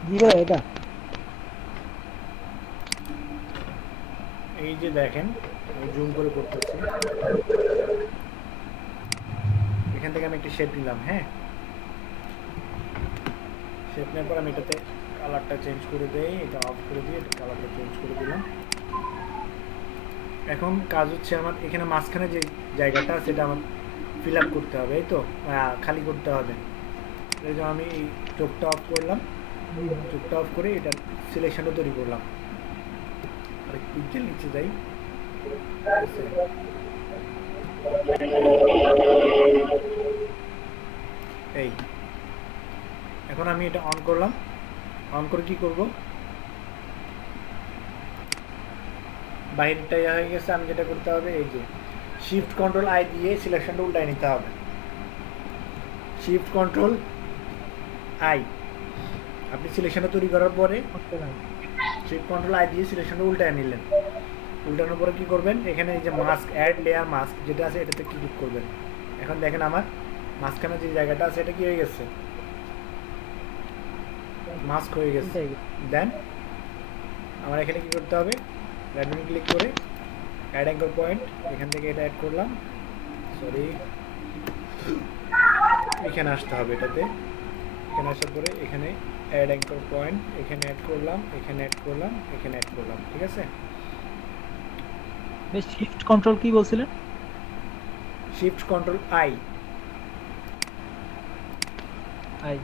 জি ভাই এটা। এই যে দেখেন আমি জুম করে করতেছি, এখান থেকে আমি একটা শেপ নিলাম। হ্যাঁ, শেপ নেওয়ার পর আমি এটাতে কালারটা চেঞ্জ করে দেই, এটা অফ করে দিই, এটা কালারটা চেঞ্জ করে দিলাম। এখন কাজ হচ্ছে আমার এখানে মাঝখানে যে জায়গাটা সেটা আমার ফিল আপ করতে হবে, এই তো খালি করতে হবে। এই জন্য আমি এই চোখটা অফ করলাম, চোখটা অফ করে এটা সিলেকশনটা তৈরি করলাম। আর পিক্সেল নিচে যাই, এই এখন আমি এটা অন করলাম। অন করে কি করব, বাইরেটা হয়ে গেছে। আমি যেটা করতে হবে, এই যে শিফট কন্ট্রোল আই দিয়ে সিলেকশনটা উল্টায় নিতে হবে। শিফট কন্ট্রোল আই, আপনি সিলেকশনটা তৈরি করার পরে শিফট কন্ট্রোল আই দিয়ে সিলেকশনটা উল্টায় নিলেন। উল্টানোর পরে কি করবেন, এখানে এই যে মাস্ক, অ্যাড লেয়ার মাস্ক যেটা আছে এটাতে ক্লিক করবেন। এখন দেখেন আমার মাঝখানে যে জায়গাটা আছে এটা কি হয়ে গেছে, মাস্ক হয়ে গেছে। দেন আমার এখানে কি করতে হবে, রাইট বাটন ক্লিক করে অ্যাড অ্যাঙ্কর পয়েন্ট, এখান থেকে এটা অ্যাড করলাম, সরি এখানে আসতে হবে এটাতে। এখানে আসার পরে এখানে অ্যাড অ্যাঙ্কর পয়েন্ট, এখানে অ্যাড করলাম, এখানে অ্যাড করলাম, এখানে অ্যাড করলাম। ঠিক আছে, শিফট কন্ট্রোল কি বলছিলেন? Shift control I. আই,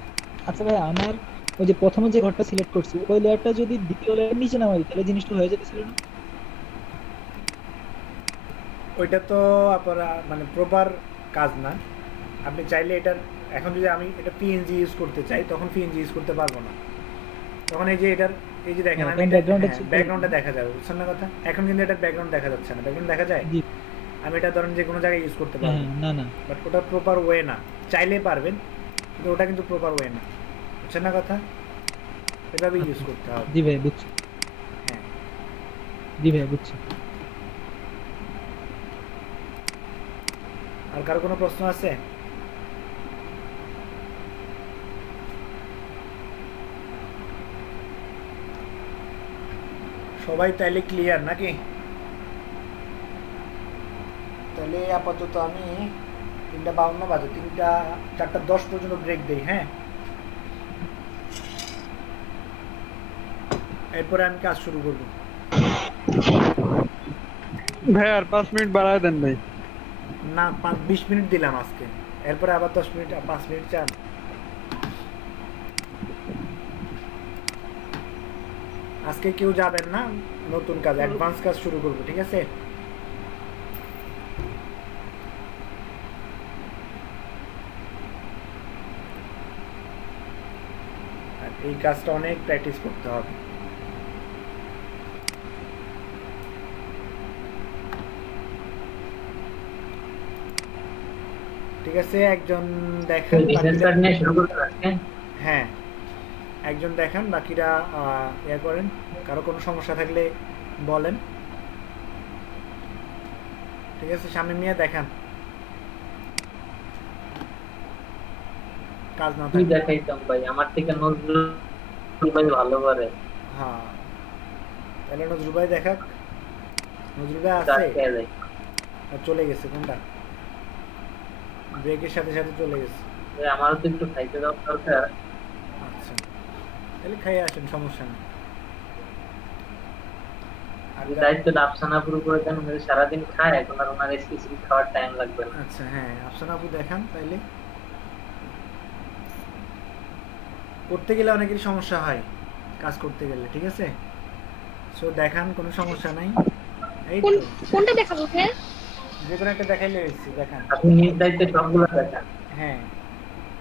আচ্ছা ভাই আমার ওই যে প্রথমে যে ঘরটা সিলেক্ট করছি ওই লেয়ারটা যদি দ্বিতীয় লেয়ারের নিচে নামাই তাহলে জিনিসটা হয়ে যেতেছিল না? ওইটা তো আপনারা মানে প্রপার কাজ না। আপনি চাইলে এটার এখন যদি আমি এটা পিএনজি ইউজ করতে চাই তখন পিএনজি ইউজ করতে পারবো না। তখন এই যে এটার এই যে দেখেন আমি ব্যাকগ্রাউন্ডটা দেখা যাবে, বুঝছেন না কথা? এখন কিন্তু এটার ব্যাকগ্রাউন্ড দেখা যাচ্ছে না। ব্যাকগ্রাউন্ড দেখা যায়, আমি এটা ধরেন যে কোনো জায়গায় ইউজ করতে পারবো না না, বাট ওটা প্রপার ওয়ে না। চাইলে পারবেন কিন্তু ওটা কিন্তু প্রপার ওয়ে না, বুঝছেন না কথা? এভাবে ইউজ করতে হবে। জি ভাই বুঝছি। হ্যাঁ জি ভাই বুঝছি। আর কারো কোনো প্রশ্ন আছে? সবাই তাইলে ক্লিয়ার নাকি? তাহলে আপাতত আমি 3:52 বাজে, 4:10 পর্যন্ত ব্রেক দেই। হ্যাঁ, এরপরে আমি কাজ শুরু করব। ভাই আর 5 মিনিট বাড়ায় দেন ভাই। না 20 মিনিট দিলাম আজকে, এরপরে আবার 10 মিনিট 5 মিনিট চান? আজকে কেউ যাবেন না, নতুন কাজ অ্যাডভান্স কাজ শুরু করব। ঠিক আছে, এই কাজটা অনেক প্র্যাকটিস করতে হবে। ঠিক আছে, একজন দেখান, হ্যাঁ একজন দেখান, বাকিরা ইয়ে করেন। কারো কোনো সমস্যা থাকলে বলেন। ঠিক আছে, সামনে নিয়ে দেখান। কাজ না কি দেখাইতাম ভাই, আমার থেকে নজরুল ভাই ভালো করে। হ্যাঁ, তাহলে নজরুল ভাই দেখাক। নজরুল ভাই আছে, চলে গেছে কোনটা, ব্রেকের সাথে সাথে চলে গেছে। আমারও তো একটু খাইতে দাও দরকার। আচ্ছা, তাহলে খাইয়ে আসেন, সমস্যা নেই। দায়িত্বটা আফসানা পুরো করে দেন, সারাদিন খায়, এখন আর ওনার স্পেসিফিক খাওয়ার টাইম লাগবে না। আচ্ছা হ্যাঁ, আফসানা আপু দেখান। তাইলে করতে গেলে অনেকেরই সমস্যা হয় কাজ করতে গেলে। ঠিক আছে, সো দেখান, কোনো সমস্যা নাই। এই তো কোনটা দেখাবো? হ্যাঁ, যে কোনো একটা দেখাইলে হয়েছে, দেখান। আপনি নিজ দায়িত্বে সবগুলো দেখান। হ্যাঁ,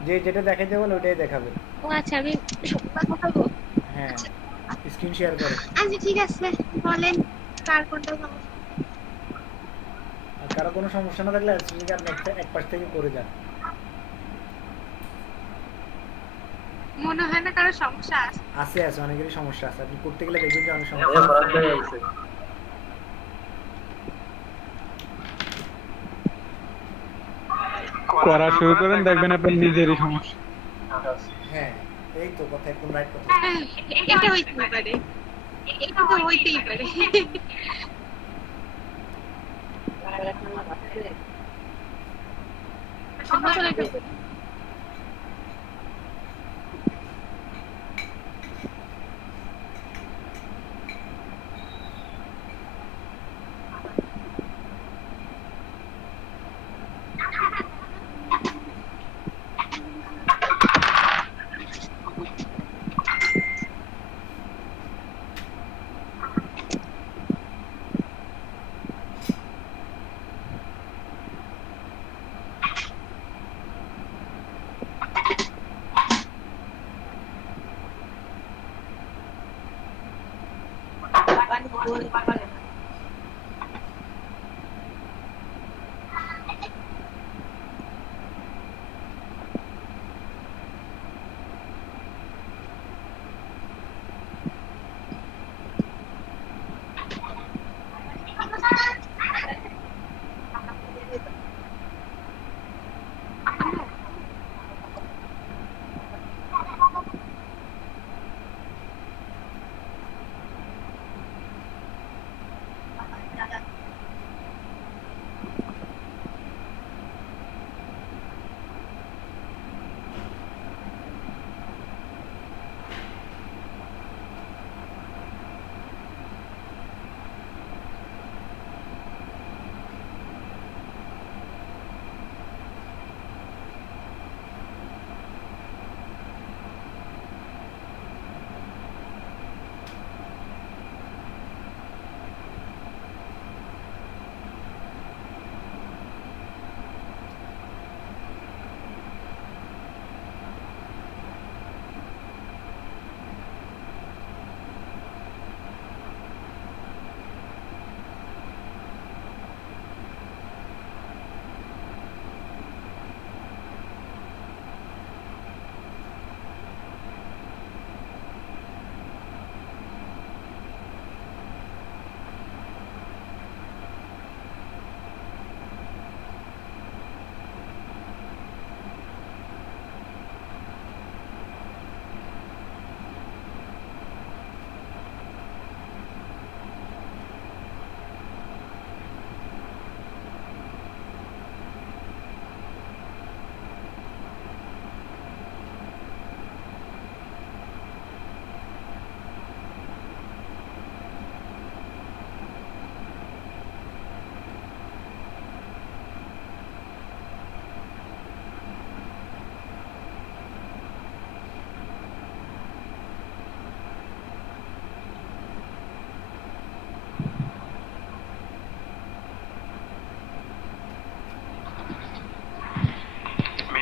যে যেটা দেখাইতে বলে ওটাই দেখাবে। ও আচ্ছা, আমি সবটা দেখাবো। হ্যাঁ, স্ক্রিন শেয়ার করো। আচ্ছা ঠিক আছে, বলেন কার কোনটা সমস্যা। আর কারো কোনো সমস্যা না থাকলে আপনি এক পাশ থেকে করে যান। মনে হয় না কারো সমস্যা আছে। আছে আছে, অনেকেরই সমস্যা আছে। আপনি করতে গেলে দেখবেন যে অনেক সমস্যা আছে। করা শুরু করেন, দেখবেন আপনার নিজেরই সমস্যা। হ্যাঁ, এই তো কথা, একদম রাইট কথা। এটা হইতেই পারে, এটা তো হইতেই পারে।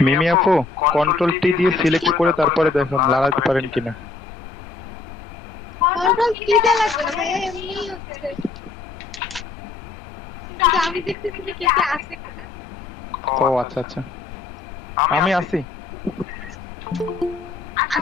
মিমি আপু, কন্ট্রোল টি দিয়ে সিলেক্ট করে তারপরে দেখুন লাগাতে পারেন কিনা। কন্ট্রোল কি দেয়া লাগবে না ভাই, এমনিই হচ্ছে। কিন্তু আমি দেখতেছি যে কে কে আছে। ও আচ্ছা আচ্ছা, আমি আছি। আচ্ছা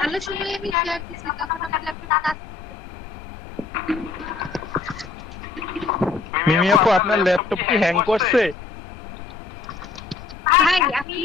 ভালো সময় আমি শেয়ার দিছি, তখন আমার ল্যাপটপ কাজ। মিমি আপু, আপনার ল্যাপটপ কি হ্যাং করছে? ভাই আপনি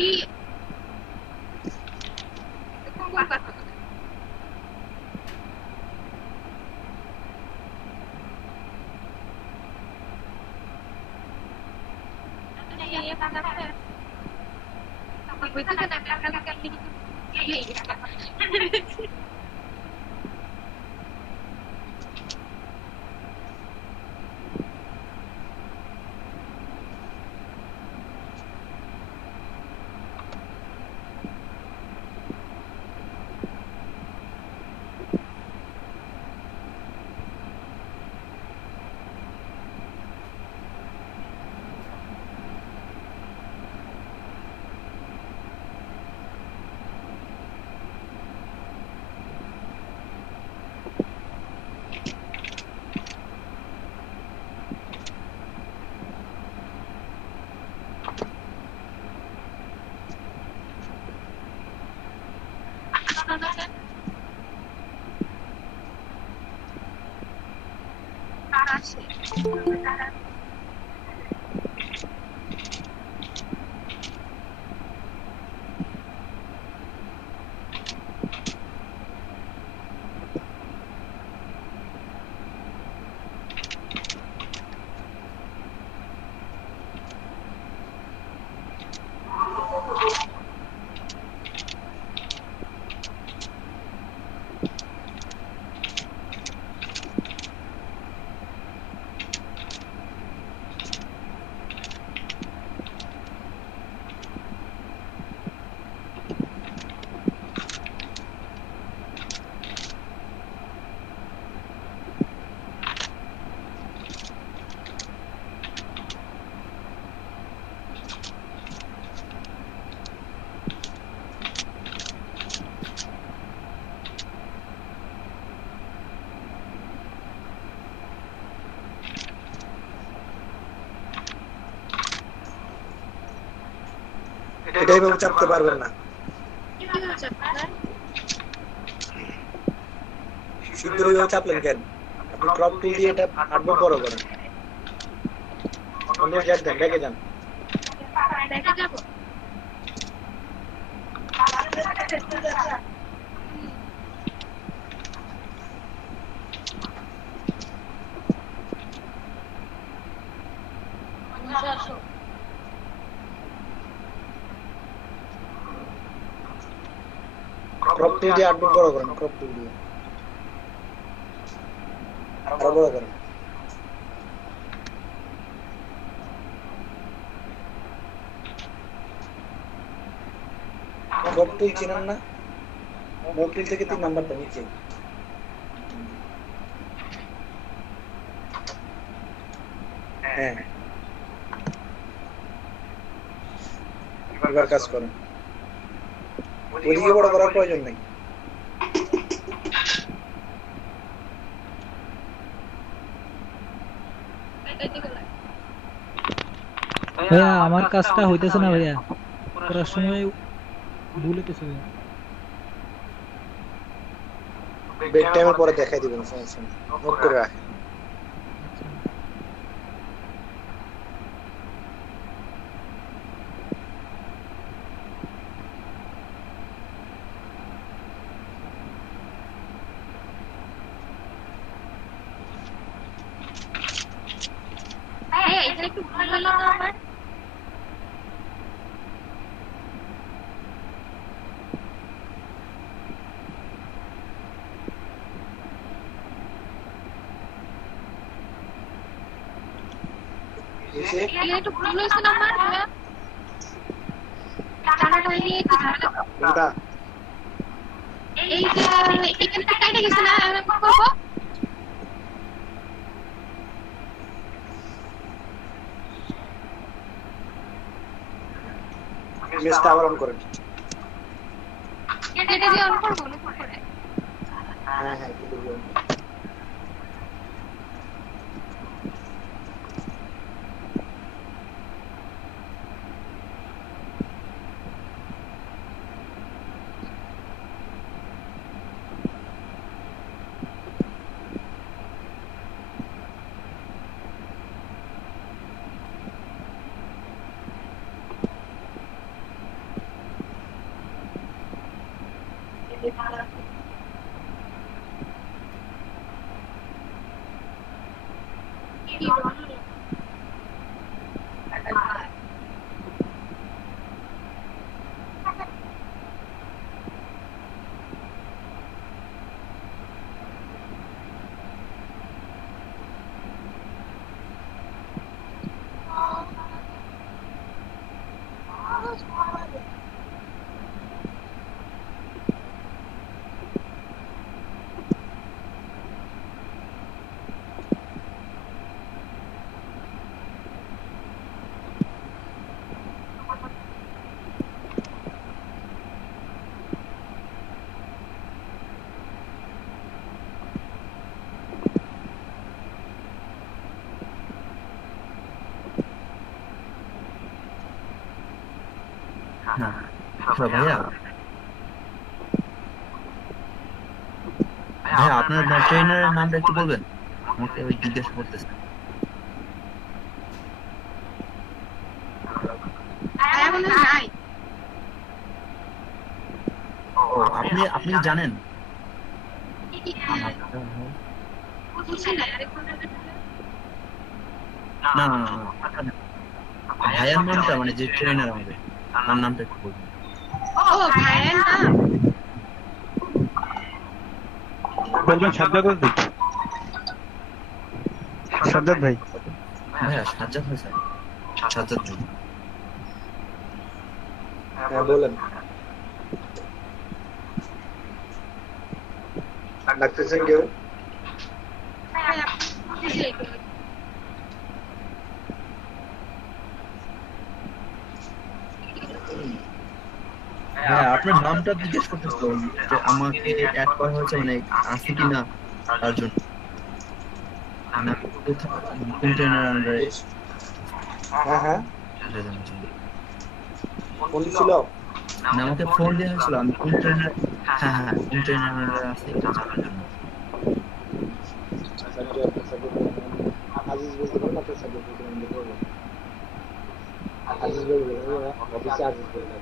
এটাই ভাবে চাপতে পারবেন না, শুদ্ধ ভাবে চাপলেন কেন? আপনি ক্রপ টুল দিয়ে এটা আটবার বড় করেন, অন্য জ্যাক দেন, ব্যাকে যান। ক্রপ টুল দিয়ে আটবার বড় করেন, ক্রপ টুল দিয়ে আরো বড় করেন। ক্রপ টুল চিনেন না? ক্রপ টুল থেকে 3 নাম্বারটা নিচে, হ্যাঁ এবার কাজ করেন। ওইদিকে বড় করার প্রয়োজন নেই। ভাইয়া আমার কাজটা হইতেছে না ভাইয়া, করার সময় ভুল হইতেছে ভাইয়া। ব্রেক টাইমের পরে দেখাই দিবেন, সমস্যা নেই, নোট করে রাখেন। এটা একটু ভালো হলো না আমার। এটা একটু ভালো হয়েছে না আমার ভাইয়া? টানাটা নিয়ে একটু ঝামেলা কোনটা? এই যে এখানে টাকাটা গেছে না, আমি কি করবো? মেসটা আবার অন করেন। এটা দিয়ে অন করবো না করে? হ্যাঁ হ্যাঁ একটু করবেন। আচ্ছা ভাইয়া, ভাইয়া আপনার ট্রেনারের নামটা একটু বলবেন, আমাকে ওই জিজ্ঞেস করতেছে। এখন নাই। ও আপনি আপনি জানেন? বুঝছি না, আরেকটু না না না, ভাইয়ার নামটা মানে যে ট্রেনার আমাদের, তার নামটা একটু বলবেন। ও ভাইয়ের নাম বলবেন সাজ্জাদ আলী। সাজ্জাদ ভাই। ভাইয়া সাজ্জাদ ভাই স্যার, সাজ্জাদ ভাই। হ্যাঁ বলেন, ডাকতেছেন কেউ? হ্যাঁ আপনার নামটা জিজ্ঞেস করতেছিল যে আমাকে অ্যাড করা হয়েছে মানে আছে কিনা তার জন্য। কোন ট্রেনার আন্ডারে? হ্যাঁ হ্যাঁ, ফোন ছিল না আমাকে ফোন দেওয়া হয়েছিল, আমি কোন ট্রেনার, হ্যাঁ হ্যাঁ কোন ট্রেনার আন্ডারে আছে এটা জানার জন্য। আজিজ বলতে পারেন, আপনার সাথে বলতে পারেন, আজিজ বলবেন অফিসে আজিজ বলবেন।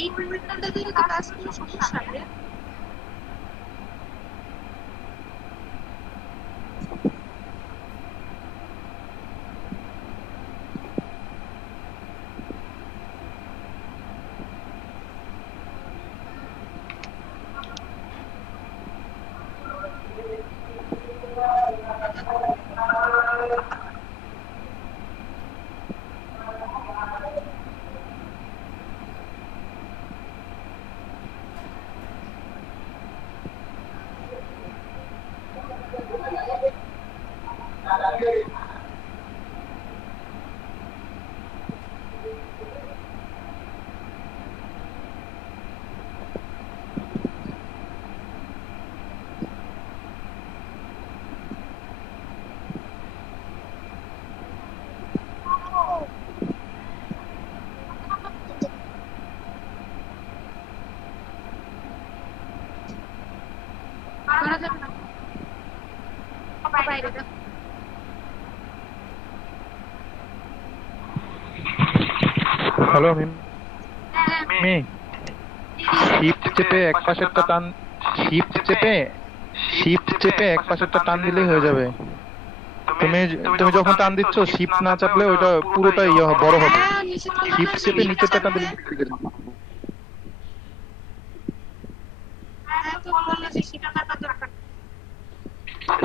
এই পরিবর্তনটা যদি কাজ আসলে সমস্যা হবে। হ্যালো মিমি, শিফট চেপে এক পাশেরটা টান, শিফট চেপে এক পাশেরটা টান দিলেই হয়ে যাবে। তুমি তুমি যখন টান দিচ্ছ শিফট না চাপলে ওইটা পুরোটাই বড় হবে। শিফট চেপে নিচেরটা টান দিলে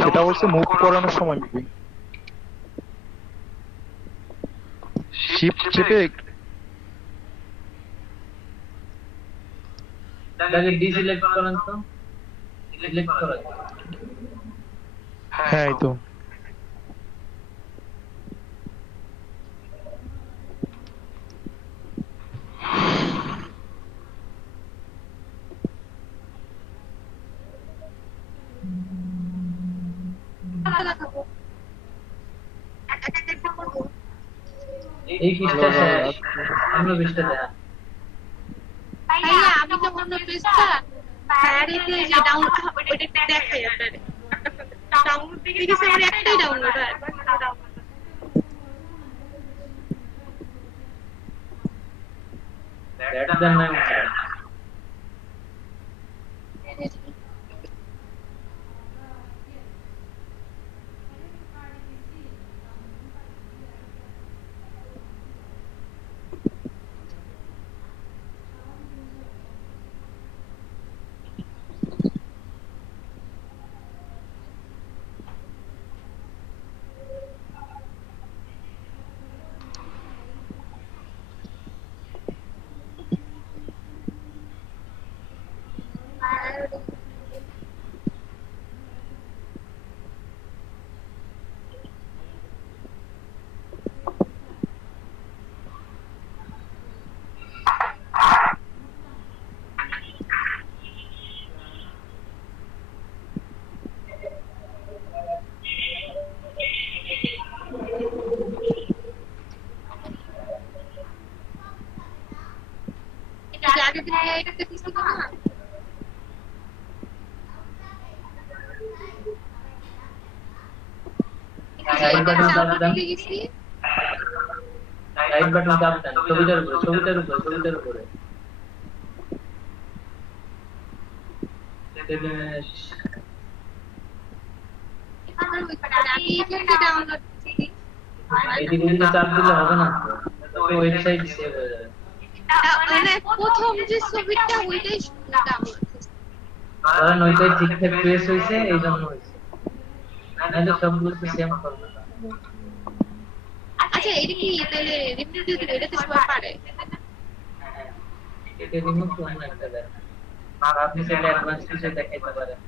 সেটা বলছে মুভ করানোর সময় মিমি। শিফট চেপে তাহলে ডিসিলেক্ট করেন তো, সিলেক্ট করা। হ্যাঁ এই তো এই পৃষ্ঠা শেষ, অন্য পৃষ্ঠা দেখা। ভাইয়া আমি তো অন্য পেজটা বাইরেতে যে ডাউনলোড ওইটা দেখাই আপনাদের ডাউনলোড দেখে গেছে আমার একটাই ডাউনলোড হয় দ্যাটস দ্য নেম। আগে থেকে এটা কিছু না রাইট বাটন চাপ দেন, রাইট বাটন চাপ দেন, ছবিটার উপরে, ছবিটার উপরে, ছবিটার উপরে। এদিকে চাপ দিলে হবে না, ওয়েবসাইট সেভ হয়ে যাবে। মানে প্রথম যে ছবিটা ওইটাই ডাউনলোড কারণ ওইটাই ঠিকঠাক প্রেস হয়েছে, এই জন্য হয়েছে, নাহলে সবগুলো সেম করবে না। আচ্ছা এটা কি তাহলে রিমুভ দিয়ে দিলে এটাতে সবাই পারে? এটা রিমুভ করুন একটা দেন, আর আপনি সেটা অ্যাডভান্স কিছু দেখাইতে পারেন।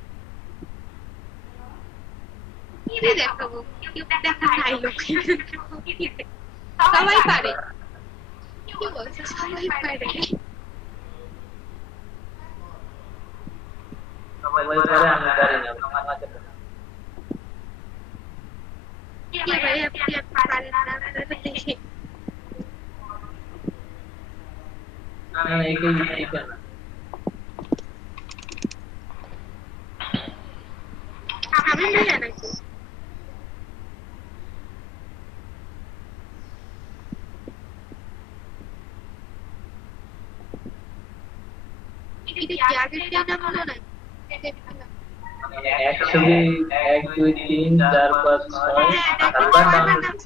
কি দেখাবো? কেউ দেখা নাই লোক সবাই পারে, কি বলছে সবাই পারে, সবাই পারে, আমি পারি না, আমার হাতে না। কি ভাই আপনি পারেন না দেখি না, এইটাই এইটা না। আমি না নাকি এটা কি আগে থেকে মনে নাই? 1 ছবি 1 2 3 4 5 6 আবার ডাউনলোড।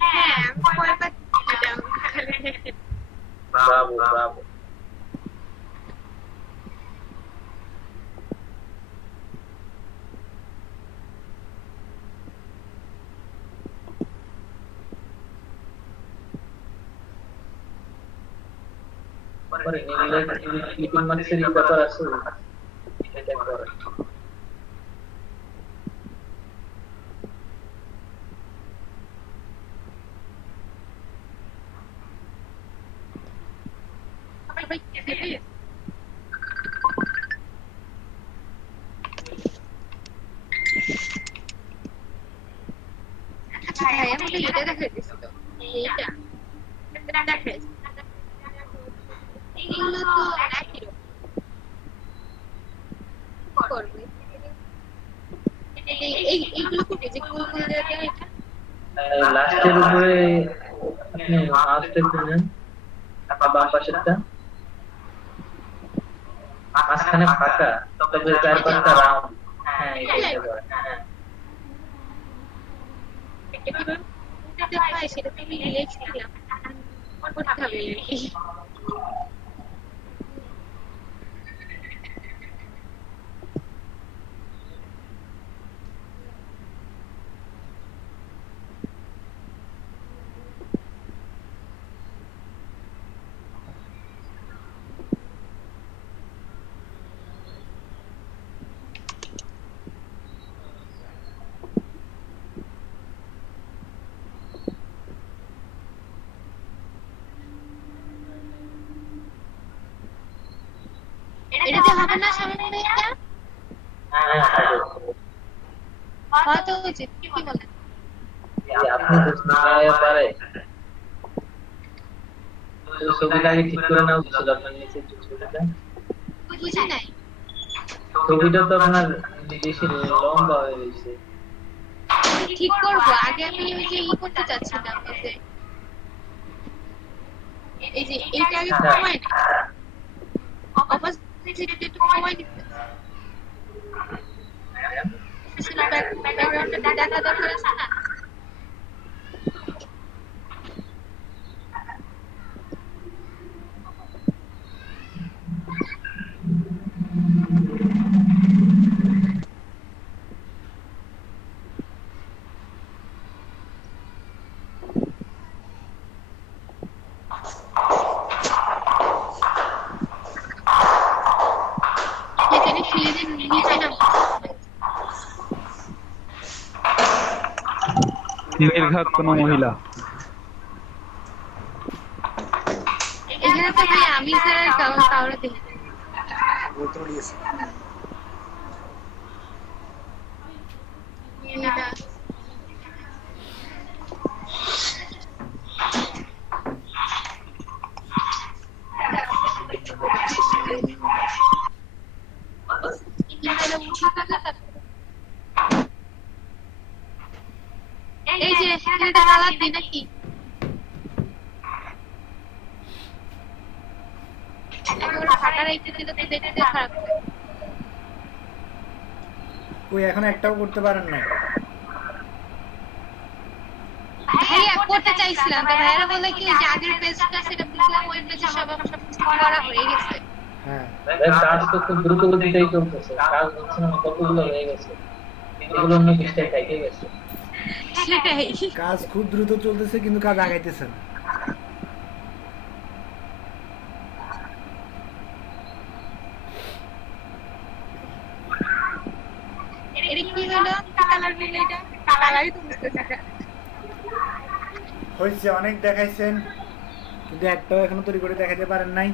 হ্যাঁ আমি কয়বার ব্রাভো ব্রাভো। পরে নিলে ক্লিপিং মার্কসের ব্যাপার আছে, এটা করে। ভাই আমাকে এটা দেখাইতেছিল এইটা দেখাইছে এইগুলো তো একই রকম করবে এইগুলো করবে যে কোন কোন জায়গায় এটা লাস্টের উপরে আপনি মাউস টেনে বাম পাশেরটা, মাঝখানে ফাঁকা, তবে চারপাশটা রাউন্ড। হ্যাঁ এইটা করে। হ্যাঁ এটা ভাই সেটা তুমি লিখছিলাম করতে হবে এটাতে হবে না সামনে এটা? হ্যাঁ তো উচিত কি বলেন আপনি বুঝতে না পারে ছবিটা আগে ঠিক করে নেওয়া উচিত আপনার নিচে ছবিটা বুঝি নাই ছবিটা তো আপনার বেশি লম্বা হয়ে গেছে ঠিক করবো আগে আমি ওই যে ই করতে চাচ্ছিলাম এই যে এইটা আগে কমাই অপোজিট একটু কমাই দিতে ব্যাকগ্রাউন্ডটা দেখা দরকার আছে না এখানে ফিলিজের নিচে না নির্ঘাত কোনো মহিলা এখানে তো ভাই আমি স্যার কাউরে দেখি এই যে এটা কালার দিই নাকি ওই এখন একটাও করতে পারেন না ভাইয়া করতে চাইছিলাম তো ভাইয়ারা বলে কি যে আগের পেজটা সেটা দিলাম ওই পেজে সব করা হয়ে গেছে হ্যাঁ কাজ তো খুব দ্রুত গতিতেই চলতেছে কাজ হচ্ছে না কতগুলো হয়ে গেছে এগুলো অন্য পৃষ্ঠায় থেকে গেছে সেটাই কাজ খুব দ্রুত চলতেছে কিন্তু কাজ আগাইতেছে না এটা কি হলো কালার দিলে এটা কালারই তো বুঝতেছি না হয়েছে অনেক দেখাইছেন কিন্তু একটাও এখনো তৈরি করে দেখাতে পারেন নাই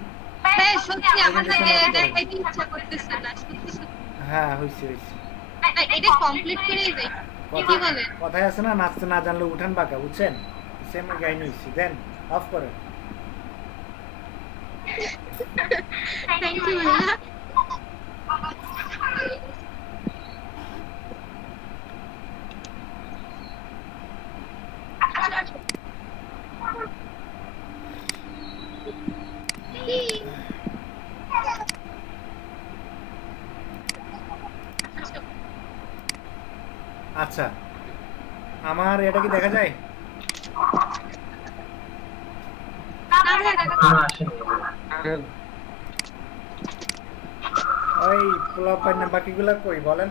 ভাই সত্যি আমাদের দেখাইতে ইচ্ছা করতেছে না সত্যি হ্যাঁ হয়েছে এটা কমপ্লিট করেই যাই কি বলেন কথায় আছে না নাচতে না জানলে উঠান বাঁকা বুঝছেন সেম গাইন হয়েছে দেন অফ করেন থ্যাংক ইউ ভাইয়া আচ্ছা আমার এটা কি দেখা যায় ওই পোলাও পাই না বাকিগুলা কই বলেন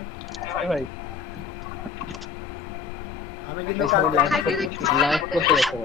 ভাই আমি কিন্তু লাইভ করতে গেছে